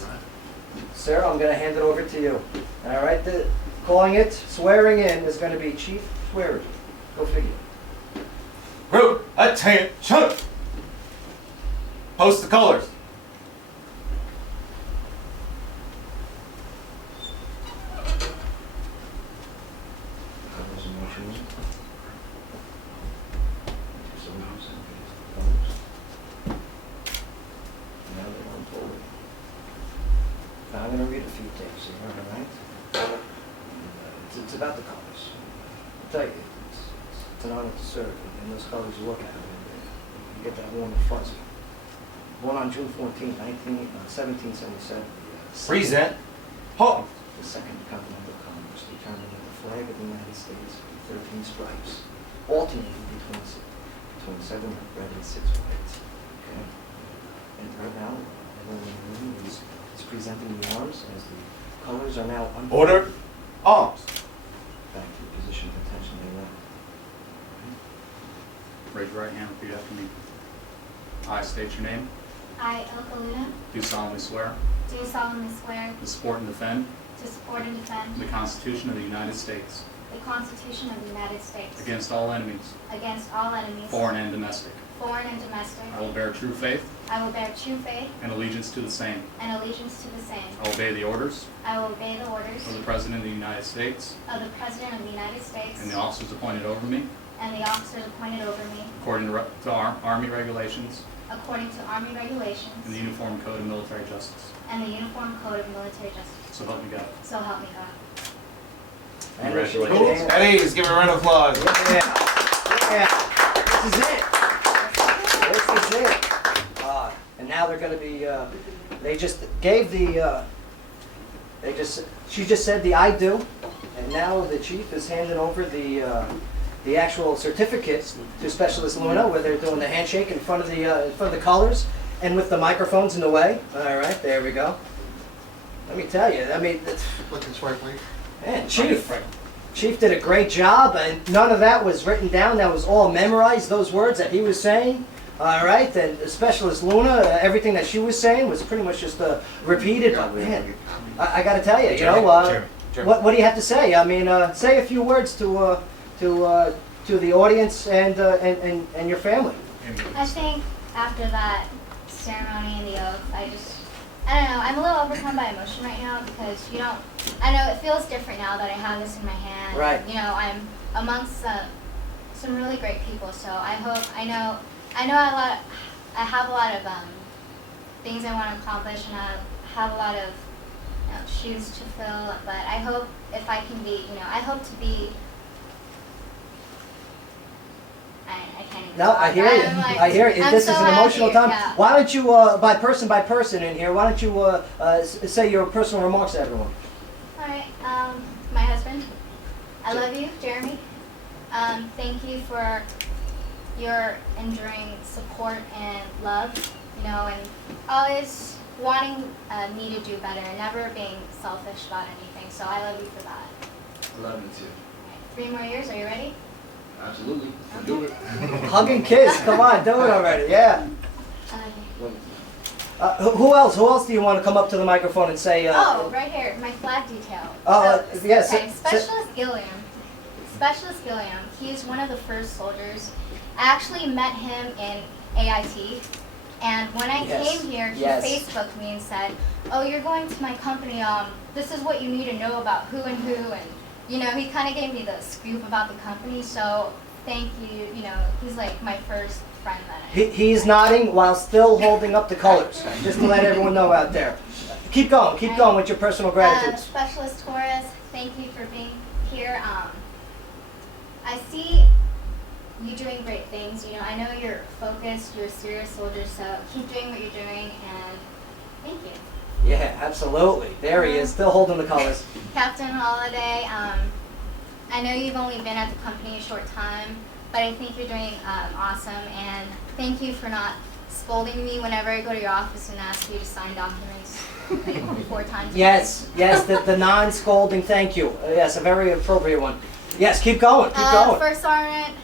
Sarah, I'm going to hand it over to you. All right, calling it, swearing in is going to be Chief Swearer. Go figure. Group, attention! Post the colors. I'm going to read a few things here, all right? It's about the colors. I'll tell you, it's an honor to serve, and those colors you look at, you get that warm and fuzzy. Born on June 14, 1777. Present. Halt. The Second Continental Congress determined that the flag of the United States would be 13 stripes, alternating between 7 red and 6 white. Okay? And right now, everyone is presenting the arms as the colors are now under. Order. Arms. Back to the position of attention they left. Raise your right hand, repeat after me. I state your name. I, Ilka Luna, Do solemnly swear do solemnly swear to support and defend to support and defend the Constitution of the United States the Constitution of the United States against all enemies, against all enemies, foreign and domestic. foreign and domestic. I will bear true faith I will bear true faith and allegiance to the same. and allegiance to the same. I will obey the orders I will obey the orders of the President of the United States of the President of the United States and the officers appointed over me and the officers appointed over me according to Army regulations according to Army regulations and the Uniform Code of Military Justice. and the Uniform Code of Military Justice. So help me God. So help me God. Cool. At ease. Give a round of applause. Yeah. This is it. This is it. And now they're going to be, they just gave she just said the I do, and now the chief is handing over the actual certificates to Specialist Luna, where they're doing the handshake in front of the colors, and with the microphones in the way. All right, there we go. Let me tell you, I mean, Looking swiftly. man, Chief did a great job, and none of that was written down. That was all memorized, those words that he was saying. All right, and Specialist Luna, everything that she was saying was pretty much just repeated. But man, I got to tell you, what do you have to say? I mean, say a few words to the audience and your family. I think after that ceremony and the oath, I don't know, I'm a little overcome by emotion right now because I know it feels different now that I have this in my hand. Right. You know, I'm amongst some really great people, so I have a lot of things I want to accomplish, and I have a lot of shoes to fill. But I hope if I can be, I hope to be. I can't even No, talk. I hear you. Like, I hear you. I'm This so is an emotional happy, time. yeah. Why don't you, by person in here, why don't you say your personal remarks to everyone? All right, my husband. I love you, Jeremy. Thank you for your enduring support and love, and always wanting me to do better, never being selfish about anything. So I love you for that. I love you too. All right, 3 more years, are you ready? Absolutely. Okay. Do it. Hug and kiss. Come on, do it already. Yeah. I love you. Love you too. Who else? Who else do you want to come up to the microphone and say? Oh, right here, my flag detail. Yes. Okay, Specialist Gilliam. Specialist Gilliam, he's one of the first soldiers. I actually met him in AIT, and when I Yes, came here, he yes. Facebooked me and said, "Oh, you're going to my company. This is what you need to know about who," and he kind of gave me the scoop about the company. So thank you. He's like my first friend that I. He's nodding while still holding up the colors, just to let everyone know out there. Keep going with your personal gratitudes. Specialist Taurus, thank you for being here. I see you doing great things. I know you're focused, you're a serious soldier, so keep doing what you're doing, and thank you. Yeah, absolutely. There he is, still holding the colors. Captain Holiday, I know you've only been at the company a short time, but I think you're doing awesome, and thank you for not scolding me whenever I go to your office and ask you to sign documents like 4 times. Yes, the non-scolding thank you. Yes, a very appropriate one. Yes, keep going. First Sergeant,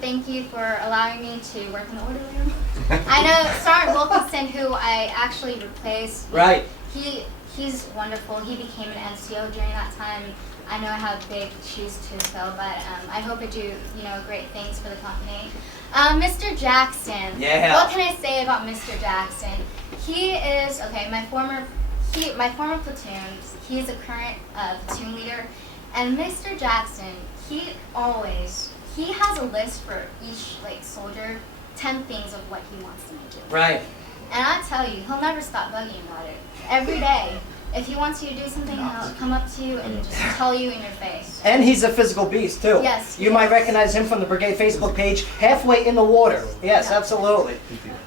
thank you for allowing me to work in the order room. I know Sergeant Wilkinson, who I actually replaced. Right. He's wonderful. He became an NCO during that time. I know I have big shoes to fill, but I hope I do, great things for the company. Mr. Jackson. Yeah. What can I say about Mr. Jackson? He is my former platoon. He's a current platoon leader, and Mr. Jackson, he has a list for each soldier, 10 things of what he wants them to do. Right. And I tell you, he'll never stop bugging about it. Every day, if he wants you to do something, he'll come up to you and just tell you in your face. And he's a physical beast too. Yes. You might recognize him from the Brigade Facebook page, halfway in the water. Yes, absolutely.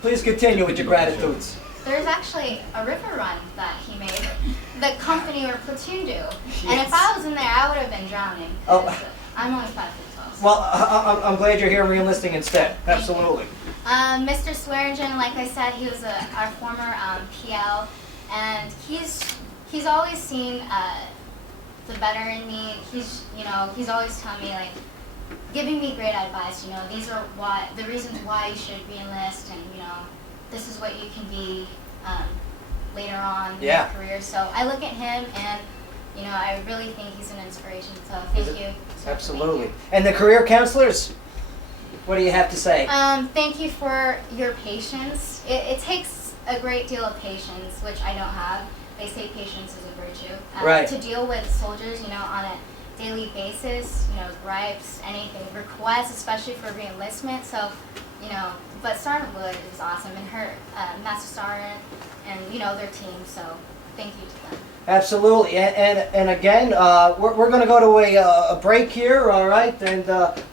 Please continue with your gratitudes. There's actually a river run that he made, the company or platoon do. And if I was in there, I would have been drowning. Oh. I'm only 5'12". Well, I'm glad you're here reenlisting instead. Absolutely. Mr. Swearingen, like I said, he was our former PL, and he's always seen the better in me. He's always telling me, giving me great advice. These are the reasons why you should reenlist, and this is what you can be later on in your career. So I look at him, and I really think he's an inspiration. So thank you. Absolutely. And the career counselors, what do you have to say? Thank you for your patience. It takes a great deal of patience, which I don't have. They say patience is a virtue. Right. To deal with soldiers, on a daily basis, gripes, anything, requests, especially for reenlistment. So, but Sergeant Wood is awesome, and her Master Sergeant, and their team. So, thank you to them. Absolutely, and again, we're going to go to a break here, all right? And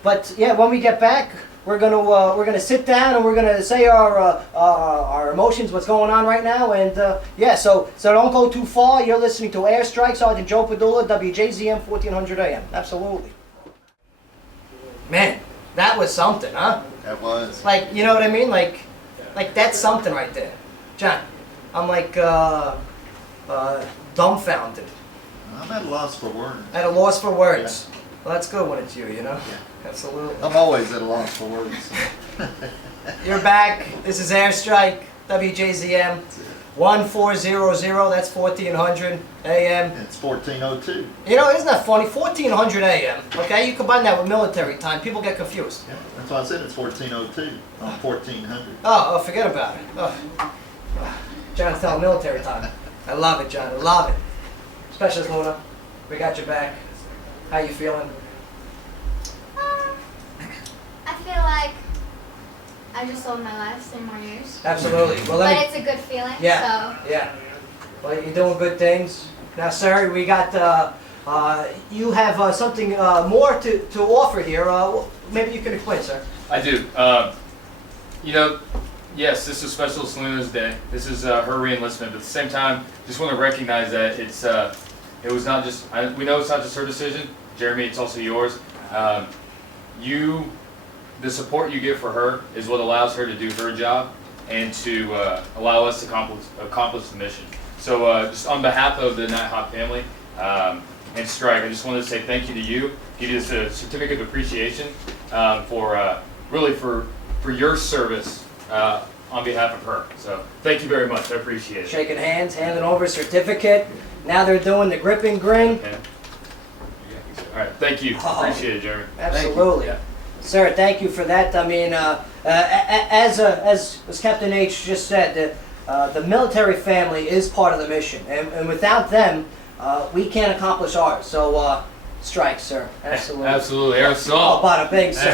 but yeah, when we get back, we're gonna sit down and we're gonna say our emotions, what's going on right now, and yeah, so don't go too far. You're listening to Airstrike, Sergeant Joe Padula, WJZM 1400 AM. Absolutely. Man, that was something, huh? That was. You know what I mean? Like that's something right there, John. I'm dumbfounded. I'm at a loss for words. At a loss for words. Well, that's good when it's you, Yeah. Absolutely. I'm always at a loss for words. You're back. This is Airstrike, WJZM, 1400. That's 1400 AM. It's 1402. Isn't that funny? 1400 AM. Okay, you combine that with military time. People get confused. Yeah, that's why I said it's 1402 on 1400. Oh, forget about it. Oh. John's telling military time. I love it, John. I love it. Specialist Luna, we got your back. How you feeling? I feel like I just sold my life 3 more years. Absolutely. Well, But it's a good feeling. Yeah. So Yeah. Well, you're doing good things. Now, sir, we got, you have something more to offer here. Maybe you can explain, sir. I do. You know, yes, this is Special Selena's day. This is her reenlistment, but at the same time, just want to recognize that it was not just, we know it's not just her decision. Jeremy, it's also yours. The support you give for her is what allows her to do her job and to allow us to accomplish the mission. So just on behalf of the Nighthawk family and Strike, I just wanted to say thank you to you, give you this certificate of appreciation really for your service on behalf of her. So thank you very much, I appreciate it. Shaking hands, handing over a certificate. Now they're doing the grip and grin. Okay. All right, thank you. Oh. Appreciate it, Jeremy. Absolutely. Yeah. Sir, thank you for that. I mean, as Captain H just said, the military family is part of the mission, and without them, we can't accomplish ours. So, Strike, sir. Absolutely. Absolutely. Air Oh, assault. bada bing, sir.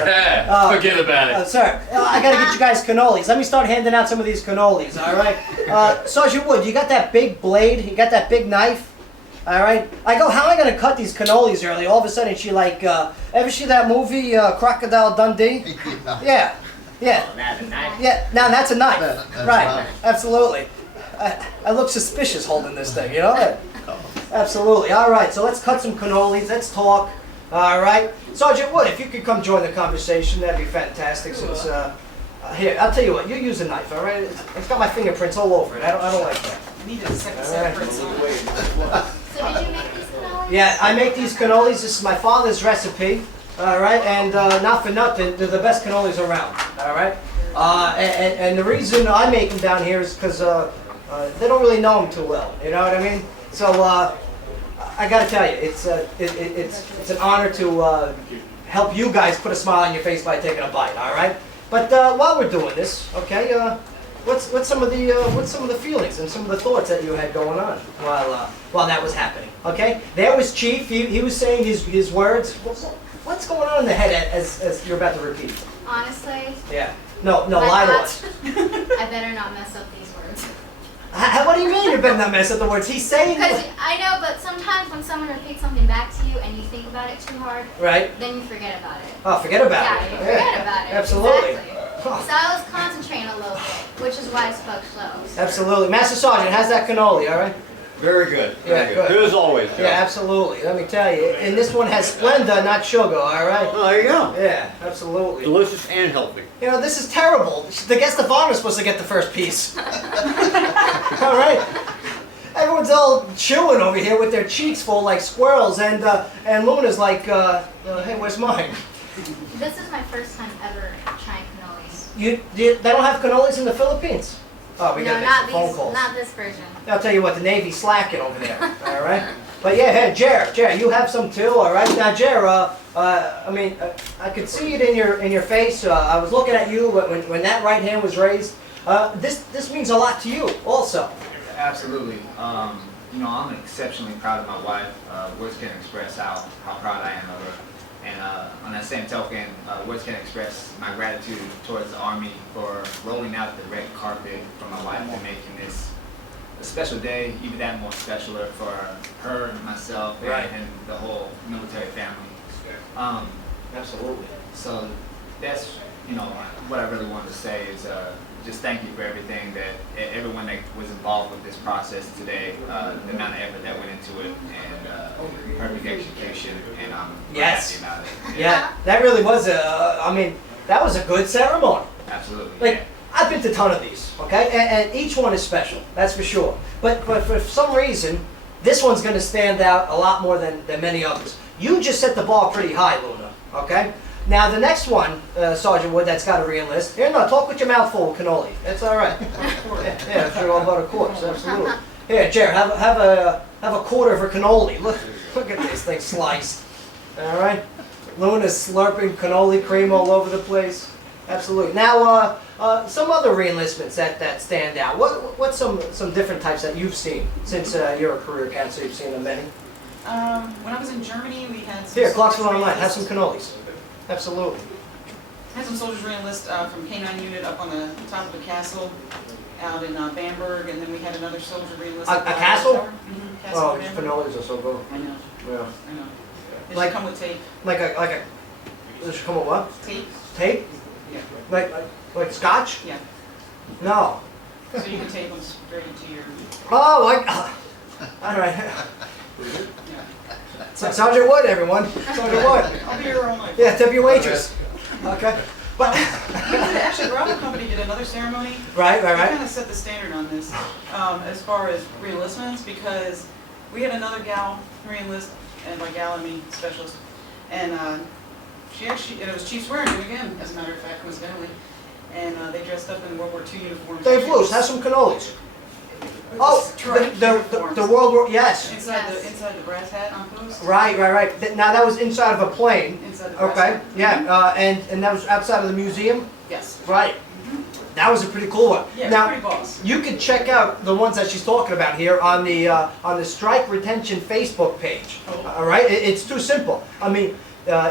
Forget about it. Sir, I gotta get you guys cannolis. Let me start handing out some of these cannolis, all right? Sergeant Wood, you got that big blade? You got that big knife? All right. I go, how am I going to cut these cannolis early? All of a sudden, she like, ever see that movie, Crocodile Dundee? Yeah. Yeah. Yeah. Now that's a knife. That's Right. a knife. Absolutely. I look suspicious holding this thing, you know? Absolutely. All right. So let's cut some cannolis. Let's talk. All right. Sergeant Wood, if you could come join the conversation, that'd be fantastic. Since here, I'll tell you what. You use a knife, all right? It's got my fingerprints all over it. I don't like that. I need a second All set right. of prints on it. So did you make these cannolis? Yeah, I make these cannolis. This is my father's recipe. All right, and not for nothing, they're the best cannolis around. All right, and the reason I make them down here is because they don't really know them too well. You know what I mean? So I got to tell you, it's an honor to help you guys put a smile on your face by taking a bite. All right, but while we're doing this, okay, what's some of the feelings and some of the thoughts that you had going on while that was happening? Okay, there was Chief. He was saying his words. What's going on in the head as you're about to repeat? Honestly, Yeah. No, my lie to thoughts- us. I better not mess up these words. What do you mean you better not mess up the words? He's saying. Because I know, but sometimes when someone repeats something back to you and you think about it too hard, Right. then you forget about it. Oh, forget about Yeah, it. you forget about it. Absolutely. Exactly. So I was concentrating a little bit, which is why I spoke slow. Absolutely. Master Sergeant, how's that cannoli, all right? Very good. Yeah, Very good. Good as always, Joe. Yeah, absolutely. Let me tell you. And this one has Splenda, not sugar, all right? Oh, there you go. Yeah, absolutely. Delicious and healthy. You know, this is terrible. The guest of honor is supposed to get the first piece. All right? Everyone's all chewing over here with their cheeks full like squirrels, and Luna's like, hey, where's mine? This is my first time ever trying cannolis. They don't have cannolis in the Philippines? Oh, we No, got to make not some phone these, calls. not this version. I'll tell you what, the Navy's slacking over there, all right? But yeah, hey, Jer, you have some too, all right? Now, Jer, I mean, I could see it in your face. I was looking at you when that right hand was raised. This means a lot to you, also. Absolutely. You know, I'm exceptionally proud of my wife. Words can't express how proud I am of her. And on that same token, words can't express my gratitude towards the Army for rolling out the red carpet for my wife and making this a special day, even that more specialer for her, myself, Right. and the whole military family. Absolutely. So that's, you know, what I really wanted to say is just thank you for everything that everyone that was involved with this process today, the amount of effort that went into it, and perfect execution, and I'm Yes. happy about it. Yeah, that really was that was a good ceremony. Absolutely. Like, yeah. I've been to a ton of these, okay? And each one is special, that's for sure. But for some reason, this one's going to stand out a lot more than many others. You just set the bar pretty high, Luna, okay? Now, the next one, Sergeant Wood, that's got to re-enlist. Here, no, talk with your mouth full of cannoli. That's all right. Yeah, I'm sure all about a quarter, absolutely. Here, Jared, have a quarter of a cannoli. Look at this thing sliced. All right? Luna's slurping cannoli cream all over the place. Absolutely. Now, some other re-enlistments that stand out. What's some different types that you've seen since you're a career counselor? You've seen them many. When I was in Germany, we had some Here, Clarksville soldiers Online. Have some re-enlist. cannolis. Absolutely. Had some soldiers re-enlist from K9 unit up on the top of the castle. out in Bamberg, and then we had another soldier reenlisted. A castle? Mm-hmm, Castle Oh, Bamberg. cannolis are so good. I know, Yeah. I know. They Like- should come with tape. Like a, this should come with what? Tape? Tape? Yeah. Like scotch? Yeah. No. So you can tape them straight into your, Oh, all right. yeah. Sergeant Wood, everyone. Sergeant Wood. I'll be here all night. Yeah, tip your waitress. Okay. But, Actually, Bravo Company did another ceremony. right. They kind of set the standard on this, as far as reenlistments, because we had another gal reenlist, and by gal I mean specialist, and she actually, and it was Chief Swearingen again, as a matter of fact, coincidentally, and they dressed up in World War II uniforms. Dave Luce, have some cannolis. Oh, the World War, yes. Inside the brass hat on post. Right. Now that was inside of a plane. Inside the brass Okay, hat. yeah, and that was outside of the museum. Yes. Right. That was a pretty cool one. Yeah, Now, pretty boss. you can check out the ones that she's talking about here on the Strike Retention Facebook page. Oh. All right, it's too simple. I mean,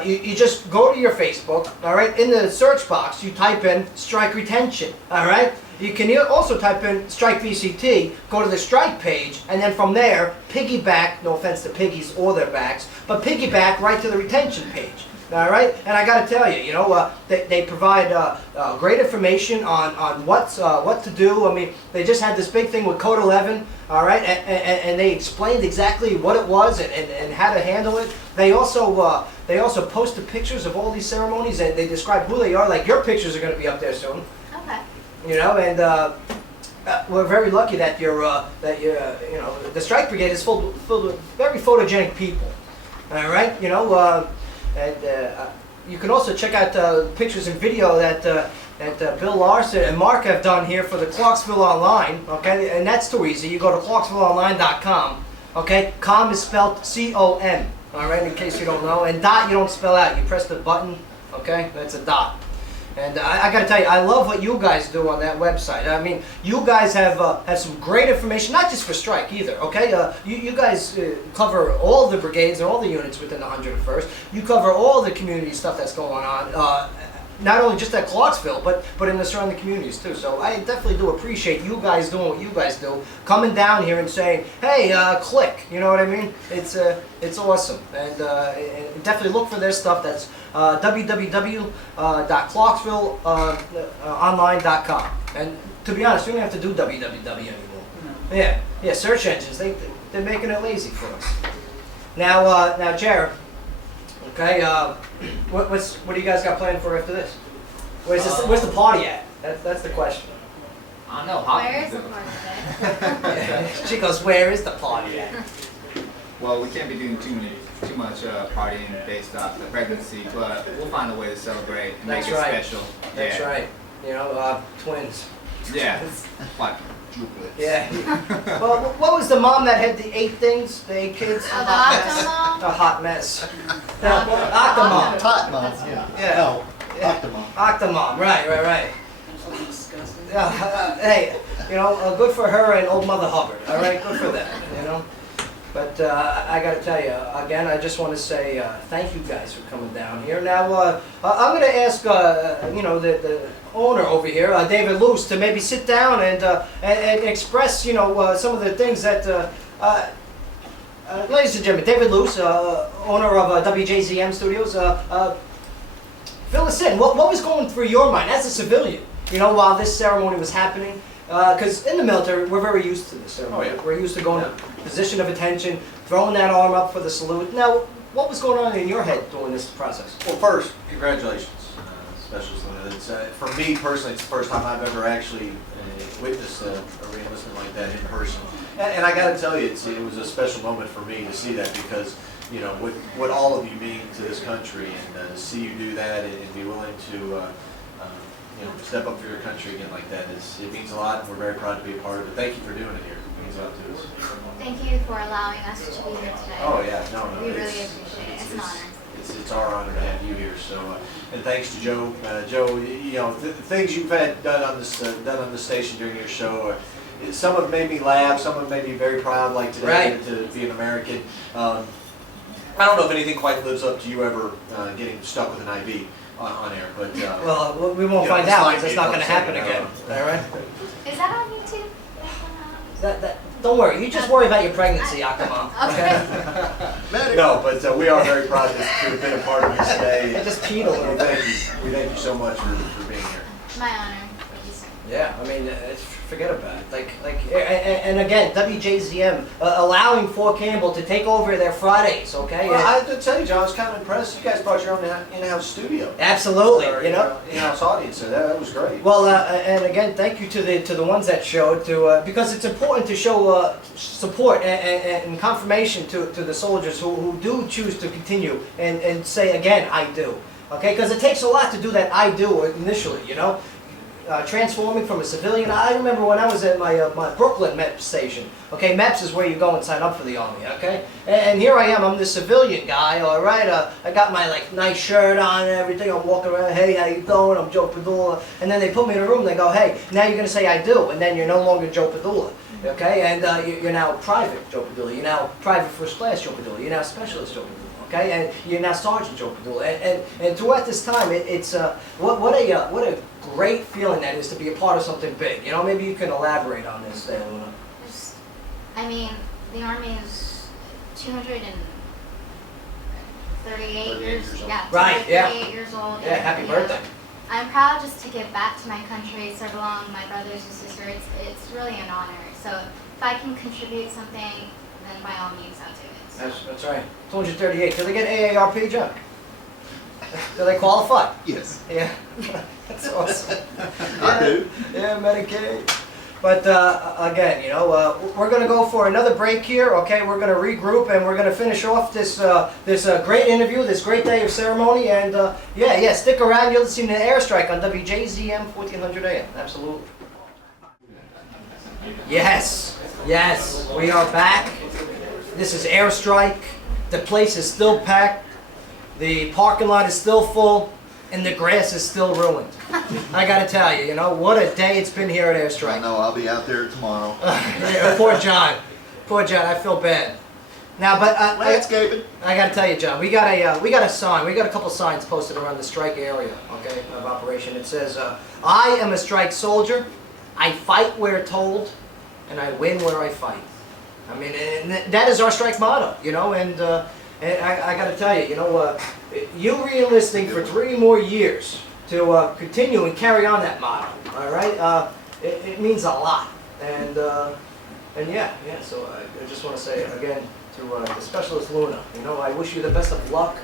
you just go to your Facebook. All right, in the search box, you type in Strike Retention. All right. You can also type in Strike VCT, go to the Strike page, and then from there, piggyback, no offense to piggies or their backs, but piggyback right to the retention page. All right, and I got to tell you, they provide great information on what to do. I mean, they just had this big thing with Code 11, all right, and they explained exactly what it was and how to handle it. They also posted pictures of all these ceremonies, and they describe who they are. Like your pictures are going to be up there soon. Okay. And we're very lucky that the Strike Brigade is filled with very photogenic people. All right, you can also check out pictures and video that Bill Larson and Mark have done here for the Clarksville Online. Okay, and that's too easy. You go to ClarksvilleOnline.com. Okay, com is spelled C-O-M. All right, in case you don't know, and dot you don't spell out. You press the button. Okay, that's a dot. And I got to tell you, I love what you guys do on that website. I mean, you guys have some great information, not just for Strike either, okay? You guys cover all the brigades and all the units within the 101st. You cover all the community stuff that's going on, not only just at Clarksville, but in the surrounding communities too. So I definitely do appreciate you guys doing what you guys do, coming down here and saying, hey, click, you know what I mean? It's awesome. And definitely look for their stuff. That's www.clarksvilleonline.com. And to be honest, you don't have to do www anymore. No. Yeah, search engines, they're making it lazy for us. Now, Jared, okay, what do you guys got planned for after this? Where's the party at? That's the question. I don't know. Where is the party? She goes, where is the party at? Well, we can't be doing too much partying based off the pregnancy, but we'll find a way to celebrate and That's make it right. special. That's Yeah. right. Twins. Yeah. Like triplets. Yeah. Well, what was the mom that had the 8 things, the 8 kids? Oh, the Octomom? A hot mess. Octomom. Tot mom, yeah. Yeah. No, Yeah. Octomom. Octomom, right. There's something disgusting. Hey, good for her and old Mother Hubbard. All right, good for them. But I got to tell you again. I just want to say thank you guys for coming down here. Now I'm going to ask the owner over here, David Luce, to maybe sit down and express some of the things that. Ladies and gentlemen, David Luce, owner of WJZM Studios. Fill us in. What was going through your mind as a civilian? While this ceremony was happening. Because in the military, we're very used to this ceremony. Oh, yeah. We're used to going to position of attention, throwing that arm up for the salute. Now, what was going on in your head during this process? Well, first, congratulations, Specialist Limited. For me personally, it's the first time I've ever actually witnessed a reenlistment like that in person. And I got to tell you, it was a special moment for me to see that because, what all of you mean to this country and to see you do that and be willing to step up for your country again like that, it means a lot, and we're very proud to be a part of it. Thank you for doing it here. It means a lot to us. Thank you for allowing us to be here today. Oh yeah, no. We really appreciate it. It's an honor. It's our honor to have you here. So, and thanks to Joe. Joe, the things you've had done on this station during your show. Some have made me laugh. Some have made me very proud, like today, Right. to be an American. I don't know if anything quite lives up to you ever getting stuck with an IV on air, but Well, we won't you know, find this out might because be it's not going to happen something, again. All right? Is that on YouTube? Don't worry. You just worry about your pregnancy, Akama. Okay. no, but we are very proud to have been a part of this today. I just peed a little We bit. thank you. We thank you so much for being here. My honor. Thank you, sir. Yeah, I mean, forget about it. And again, WJZM allowing Fort Campbell to take over their Fridays. Okay. Well, I have to tell you, John, I was kind of impressed. You guys brought your own in-house studio. Absolutely. Or, You know. in-house audience. So that was great. Well, and again, thank you to the ones that showed because it's important to show support and confirmation to the soldiers who do choose to continue and say again, I do. Okay, because it takes a lot to do that I do initially, you know. Transforming from a civilian. I remember when I was at my Brooklyn MEPS station. Okay, MEPS is where you go and sign up for the Army, okay? And here I am, I'm the civilian guy, all right? I got my nice shirt on and everything. I'm walking around, hey, how you doing? I'm Joe Padula. And then they put me in a room and they go, hey, now you're going to say I do. And then you're no longer Joe Padula, okay? And you're now Private Joe Padula. You're now Private First Class Joe Padula. You're now Specialist Joe Padula, okay? And you're now Sergeant Joe Padula. And throughout this time, it's what a great feeling that is to be a part of something big. You know, maybe you can elaborate on this there, Luna. I mean, the Army is 238 years old. Yeah, Right, yeah. 238 years old. Yeah, happy birthday. I'm proud just to give back to my country, serve along my brothers and sisters. It's really an honor. So if I can contribute something, then by all means I'll do it. So. That's right. 238. Do they get AARP, John? Do they qualify? Yes. Yeah. That's awesome. I do. Yeah, Medicaid. But again, you know, we're going to go for another break here. Okay, we're going to regroup and we're going to finish off this great interview, this great day of ceremony. And yeah, stick around. You're listening to Airstrike on WJZM 1400 AM. Absolutely. Yes, we are back. This is Airstrike. The place is still packed. The parking lot is still full. And the grass is still ruined. I gotta tell you, you know, what a day it's been here at I Airstrike. know, I'll be out there tomorrow. Yeah, poor John, I feel bad. Now, but Landscaping. I gotta tell you, John, we got a sign. We got a couple signs posted around the strike area, okay, of operation. It says, "I am a strike soldier. I fight where told, and I win where I fight." I mean, and that is our strike motto, you know. And I gotta tell you, you know, you re-enlisting for 3 more years to continue and carry on that motto. All right, it means a lot. And yeah. So I just want to say again to the Specialist Luna, you know, I wish you the best of luck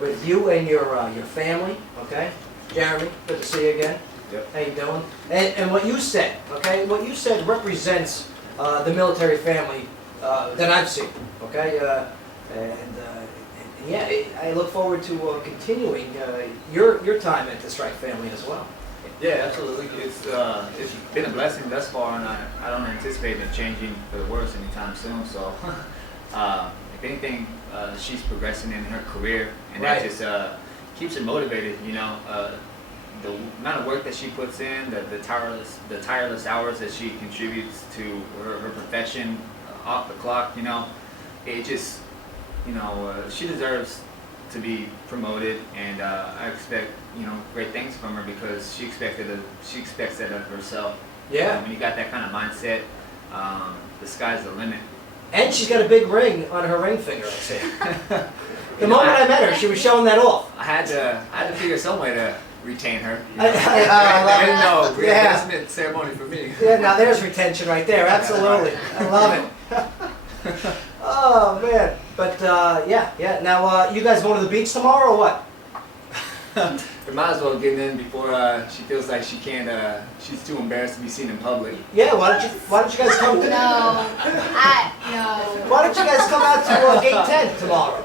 with you and your family. Okay, Jeremy, good to see you again. Yep. How you doing? And what you said, okay, what you said represents the military family that I've seen. Okay, yeah, I look forward to continuing your time at the Strike family as well. Yeah, absolutely. It's been a blessing thus far, and I don't anticipate it changing for the worse anytime soon. So, if anything, she's progressing in her career, and Right. that just keeps her motivated. You know, the amount of work that she puts in, the tireless hours that she contributes to her profession off the clock. You know, it just, you know, she deserves to be promoted, and I expect, you know, great things from her because she expects that of herself. Yeah. When you got that kind of mindset, the sky's the limit. And she's got a big ring on her ring finger, I see. The moment I met her, she was showing that off. I had to figure some way to retain her. You I know? love it. No Yeah. reinvestment ceremony for me. Yeah, now there's retention right there, absolutely. I love it. Oh, man. But, yeah. Now, you guys going to the beach tomorrow or what? We might as well get in before she feels like she can't, she's too embarrassed to be seen in public. Yeah, why don't you guys come to... No. Why don't you guys come out to Gate 10 tomorrow?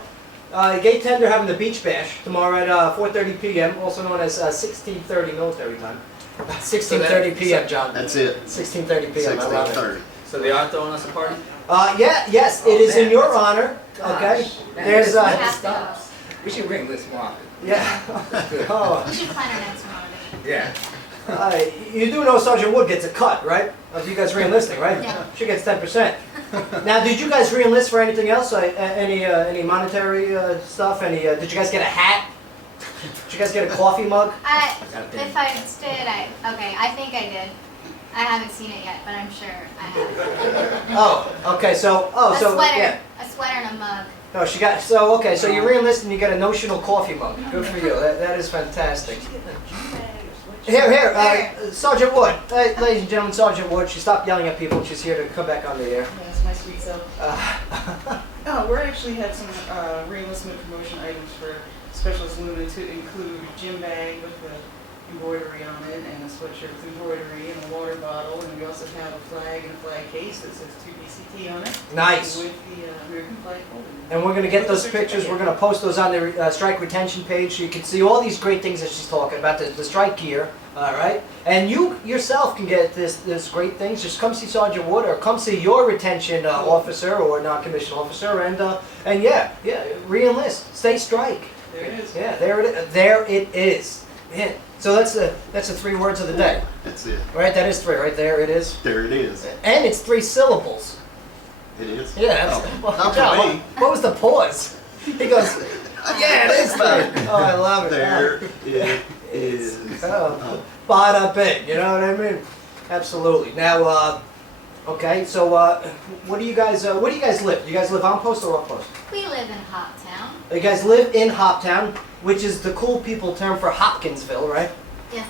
Gate 10, they're having the beach bash tomorrow at 4:30 p.m., also known as 16:30 military time. 16:30 p.m., John. That's it. 16:30 p.m. I love it. 16:30. So they are throwing us a party? Yes, it is in your honor. Okay. Man, There's We have to go. We should ring this more often. yeah. Oh, We should plan our next one. Yeah. you do know Sergeant Wood gets a cut, right? Of you guys re-enlisting, right? Yeah. She gets 10%. Now, did you guys re-enlist for anything else? Any monetary stuff? Did you guys get a hat? Did you guys get a coffee mug? If I did, I think I did. I haven't seen it yet, but I'm sure I have. Oh, okay. So, A sweater, yeah. a sweater and a mug. No, she got. So, okay. So you re-enlist and you get a notional coffee mug. Good for you. That is fantastic. Here, Sergeant Wood. Ladies and gentlemen, Sergeant Wood. She stopped yelling at people. She's here to come back on the air. That's my sweet self. We actually had some re-enlistment promotion items for Specialist Luna to include a gym bag with the embroidery on it, and a sweatshirt with embroidery, and a water bottle, and we also have a flag and a flag case that says 2BCT on it. Nice. With the American flag holding. And we're going to get those pictures. We're going to post those on the strike retention page so you can see all these great things that she's talking about, the strike gear, all right? And you yourself can get this great things. Just come see Sergeant Wood or come see your retention officer or non-commissioned officer and yeah, re-enlist, stay strike. There it is. Yeah, there it is. Man. So that's the 3 words of the day. That's it. Right, that is 3, right there it is. There it is. And it's 3 syllables. It is? Yeah, not John, for me. what was the pause? He goes, yeah, it is 3. Oh, I love it. There it is. Oh, bada bing, you know what I mean? Absolutely. Now, okay, so where do you guys live? Do you guys live on post or off post? We live in Hoptown. You guys live in Hoptown, which is the cool people term for Hopkinsville, right? Yes.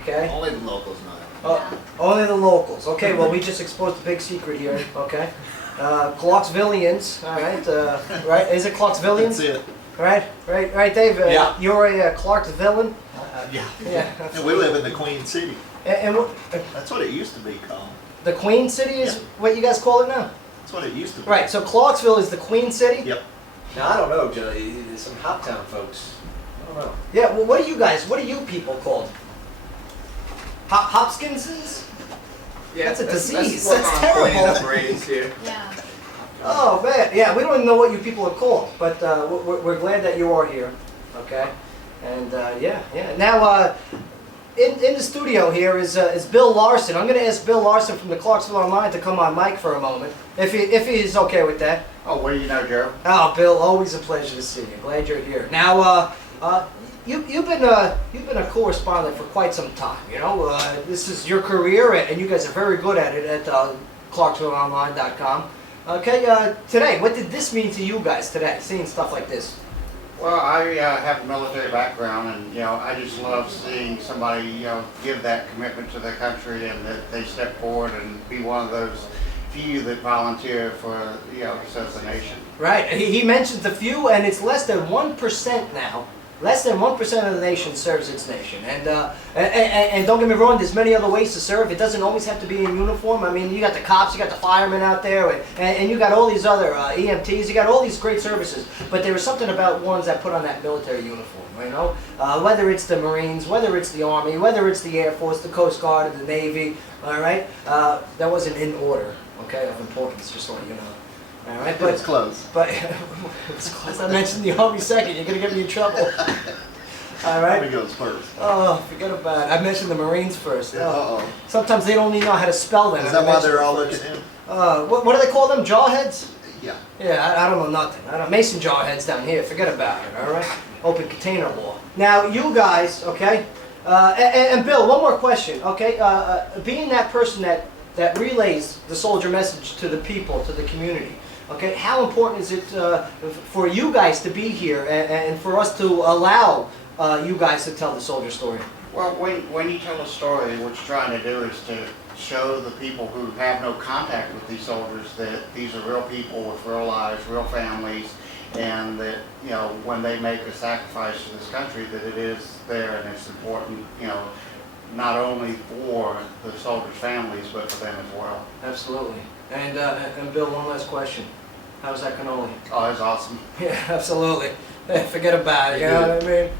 Okay. Only the locals know that. Yeah. Only the locals. Okay, well, we just exposed the big secret here, okay? Clarksvillians, all right, right? Is it Clarksvillians? That's it. Right, Dave? Yeah. You're a Clarksvillian? Yeah. Yeah. And we live in the Queen City. And That's what it used to be called. the Queen City is what you guys call it now? That's what it used to be. Right, so Clarksville is the Queen City? Yep. Now, I don't know, Joey, there's some Hoptown folks. I don't know. Yeah, well, what are you people called? Hopkinsons? Yeah, That's a disease. That's That's cleaning terrible. up rains here. Yeah. Oh, man. Yeah, we don't even know what you people are called, but we're glad that you are here, okay? And, yeah. Now, in the studio here is Bill Larson. I'm going to ask Bill Larson from the Clarksville Online to come on mic for a moment, if he's okay with that. Oh, what do you know, Joe? Oh, Bill, always a pleasure to see you. Glad you're here. Now, you've been a correspondent for quite some time. You know, this is your career, and you guys are very good at it at ClarksvilleOnline.com. Okay, today, what did this mean to you guys today, seeing stuff like this? Well, I have a military background, and I just love seeing somebody give that commitment to their country, and that they step forward and be one of those few that volunteer for to serve the nation. Right. He mentioned the few, and it's less than 1% now. Less than 1% of the nation serves its nation, and don't get me wrong. There's many other ways to serve. It doesn't always have to be in uniform. I mean, you got the cops, you got the firemen out there, and you got all these other EMTs. You got all these great services. But there is something about ones that put on that military uniform. You know, whether it's the Marines, whether it's the Army, whether it's the Air Force, the Coast Guard, or the Navy. All right, that wasn't in order. Okay, of importance, just so you know. All right, but it's close. But it's close. I mentioned the Army second. You're gonna get me in trouble. All right. Army goes first. Oh, forget about it. I mentioned the Marines first. Uh-oh. Sometimes they don't even know how to spell them. Is that why they're all looking in? What do they call them? Jawheads? Yeah. Yeah, I don't know nothing. Mason jawheads down here. Forget about it. All right. Open container law. Now, you guys, okay? And Bill, one more question, okay? Being that person that relays the soldier message to the people, to the community. Okay, how important is it for you guys to be here and for us to allow you guys to tell the soldier story? Well, when you tell a story, what you're trying to do is to show the people who have no contact with these soldiers that these are real people with real lives, real families, and that when they make a sacrifice to this country, that it is there and it's important, not only for the soldiers' families, but for them as well. Absolutely. And Bill, one last question. How's that cannoli? Oh, it's awesome. Yeah, absolutely. Forget about it, you know what I mean?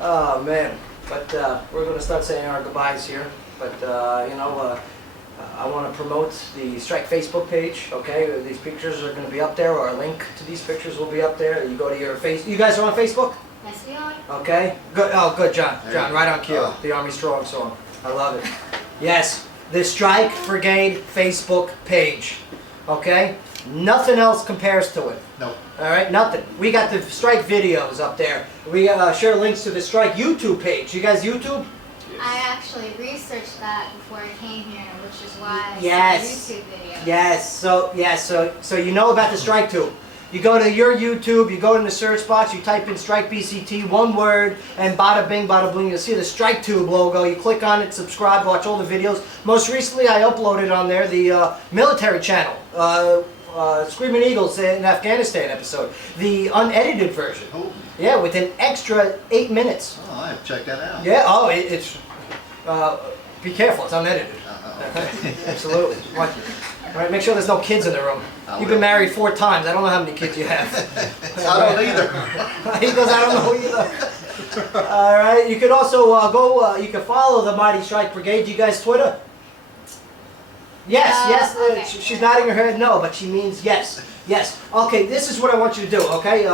Oh, man. But we're going to start saying our goodbyes here. But, I want to promote the Strike Facebook page, okay? These pictures are going to be up there, or a link to these pictures will be up there. You go to your You guys are on Facebook? Yes, we are. Okay. Good. Oh, good, John. John, right on cue. Oh. The Army Strong song. I love it. Yes, the Strike Brigade Facebook page. Okay? Nothing else compares to it. Nope. All right, nothing. We got the strike videos up there. We share links to the strike YouTube page. You guys YouTube? I actually researched that before I came here, which is why I Yes. saw YouTube videos. Yes. So you know about the strike tube. You go to your YouTube, you go in the search box, you type in Strike BCT, one word, and bada bing, bada boom, you'll see the Strike Tube logo. You click on it, subscribe, watch all the videos. Most recently, I uploaded on there the military channel, Screaming Eagles in Afghanistan episode, the unedited version. Oh. Yeah, with an extra 8 minutes. Oh, I have to check that out. Yeah, it's, be careful, it's unedited. Okay. Absolutely. Watch it. All right, make sure there's no kids in the room. I You've been will. married 4 times. I don't know how many kids you have. I don't either. He goes, I don't know either. All right, you can also you can follow the Mighty Strike Brigade. Do you guys Twitter? Yes, okay. she's nodding her head no, but she means yes. Yes. Okay, this is what I want you to do, okay?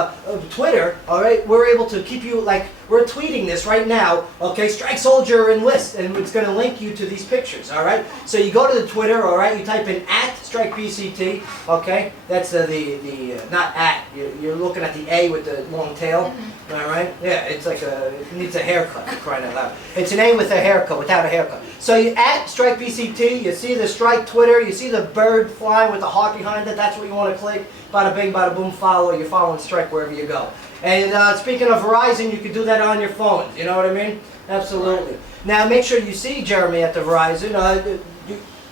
Twitter, all right? We're able to keep you, like, we're tweeting this right now, okay? Strike Soldier Enlist, and it's going to link you to these pictures, all right? So you go to the Twitter, all right? You type in @StrikeBCT, okay? That's the not at, you're looking at the A with the long tail, all right? Yeah, it's like it needs a haircut, for crying out loud. It's an A with a haircut, without a haircut. So you @StrikeBCT, you see the Strike Twitter, you see the bird flying with the heart behind it, that's what you want to click. Bada bing, bada boom, follow. You're following Strike wherever you go. And speaking of Verizon, you can do that on your phones. You know what I mean? Absolutely. Now make sure you see Jeremy at the Verizon.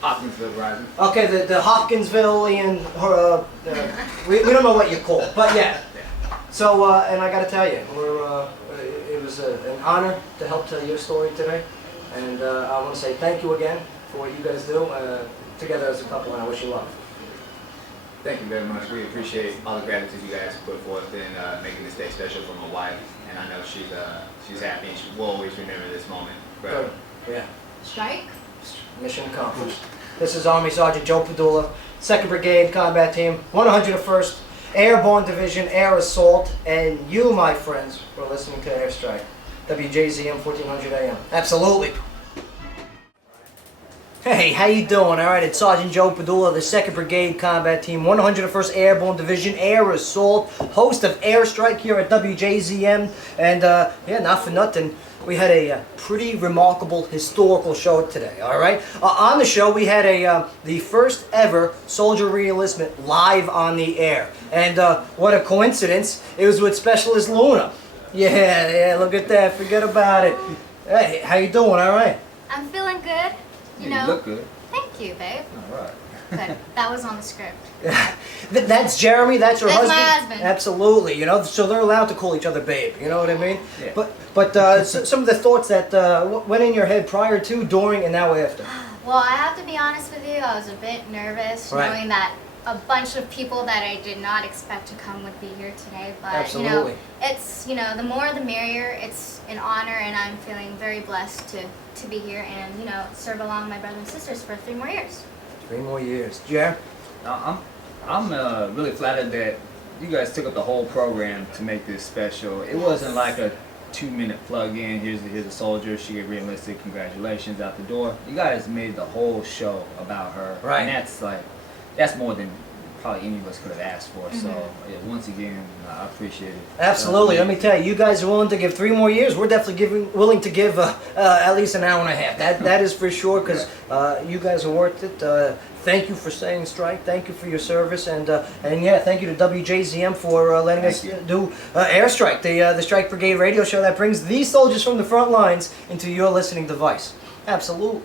Hopkinsville Verizon. Okay, the Hopkinsvillian, we don't know what you call it, but yeah. So, and I got to tell you, it was an honor to help tell your story today. And I want to say thank you again for what you guys do together as a couple, and I wish you luck. Thank you very much. We appreciate all the gratitude you guys put forth in making this day special for my wife, and I know she's happy and she will always remember this moment. Good. Yeah. Strike? Mission accomplished. This is Army Sergeant Joe Padula, 2nd Brigade Combat Team, 101st Airborne Division Air Assault, and you, my friends, were listening to Airstrike, WJZM 1400 AM. Absolutely. Hey, how you doing? All right, it's Sergeant Joe Padula, the 2nd Brigade Combat Team, 101st Airborne Division Air Assault, host of Airstrike here at WJZM, and yeah, not for nothing, we had a pretty remarkable historical show today. All right, on the show we had the first ever soldier reenlistment live on the air, and what a coincidence! It was with Specialist Luna. Yeah, look at that. Forget about it. Hey, how you doing? All right. I'm feeling good. You know. look good. Thank you, babe. All right. Good. That was on the script. That's Jeremy. That's her That's husband. my husband. Absolutely. You know, so they're allowed to call each other babe. You know what I mean? Yeah. But some of the thoughts that went in your head prior to, during, and now after. Well, I have to be honest with you. I was a bit nervous Right. knowing that a bunch of people that I did not expect to come would be here today. But Absolutely. it's the more the merrier. It's an honor, and I'm feeling very blessed to be here and serve along my brothers and sisters for 3 more years. 3 more years. Jer? I'm really flattered that you guys took up the whole program to make this special. It wasn't like a 2-minute plug-in. Here's a soldier. She get re-enlisted. Congratulations, out the door. You guys made the whole show about her. Right. And that's more than probably any of us could have asked for. So yeah, once again, I appreciate it. Absolutely. Let me tell you, you guys are willing to give 3 more years. We're definitely willing to give at least an hour and a half. That is for sure, because you guys are worth it. Thank you for saying strike. Thank you for your service, and yeah, thank you to WJZM for letting us do Airstrike, the Strike Brigade radio show that brings these soldiers from the front lines into your listening device. Absolutely.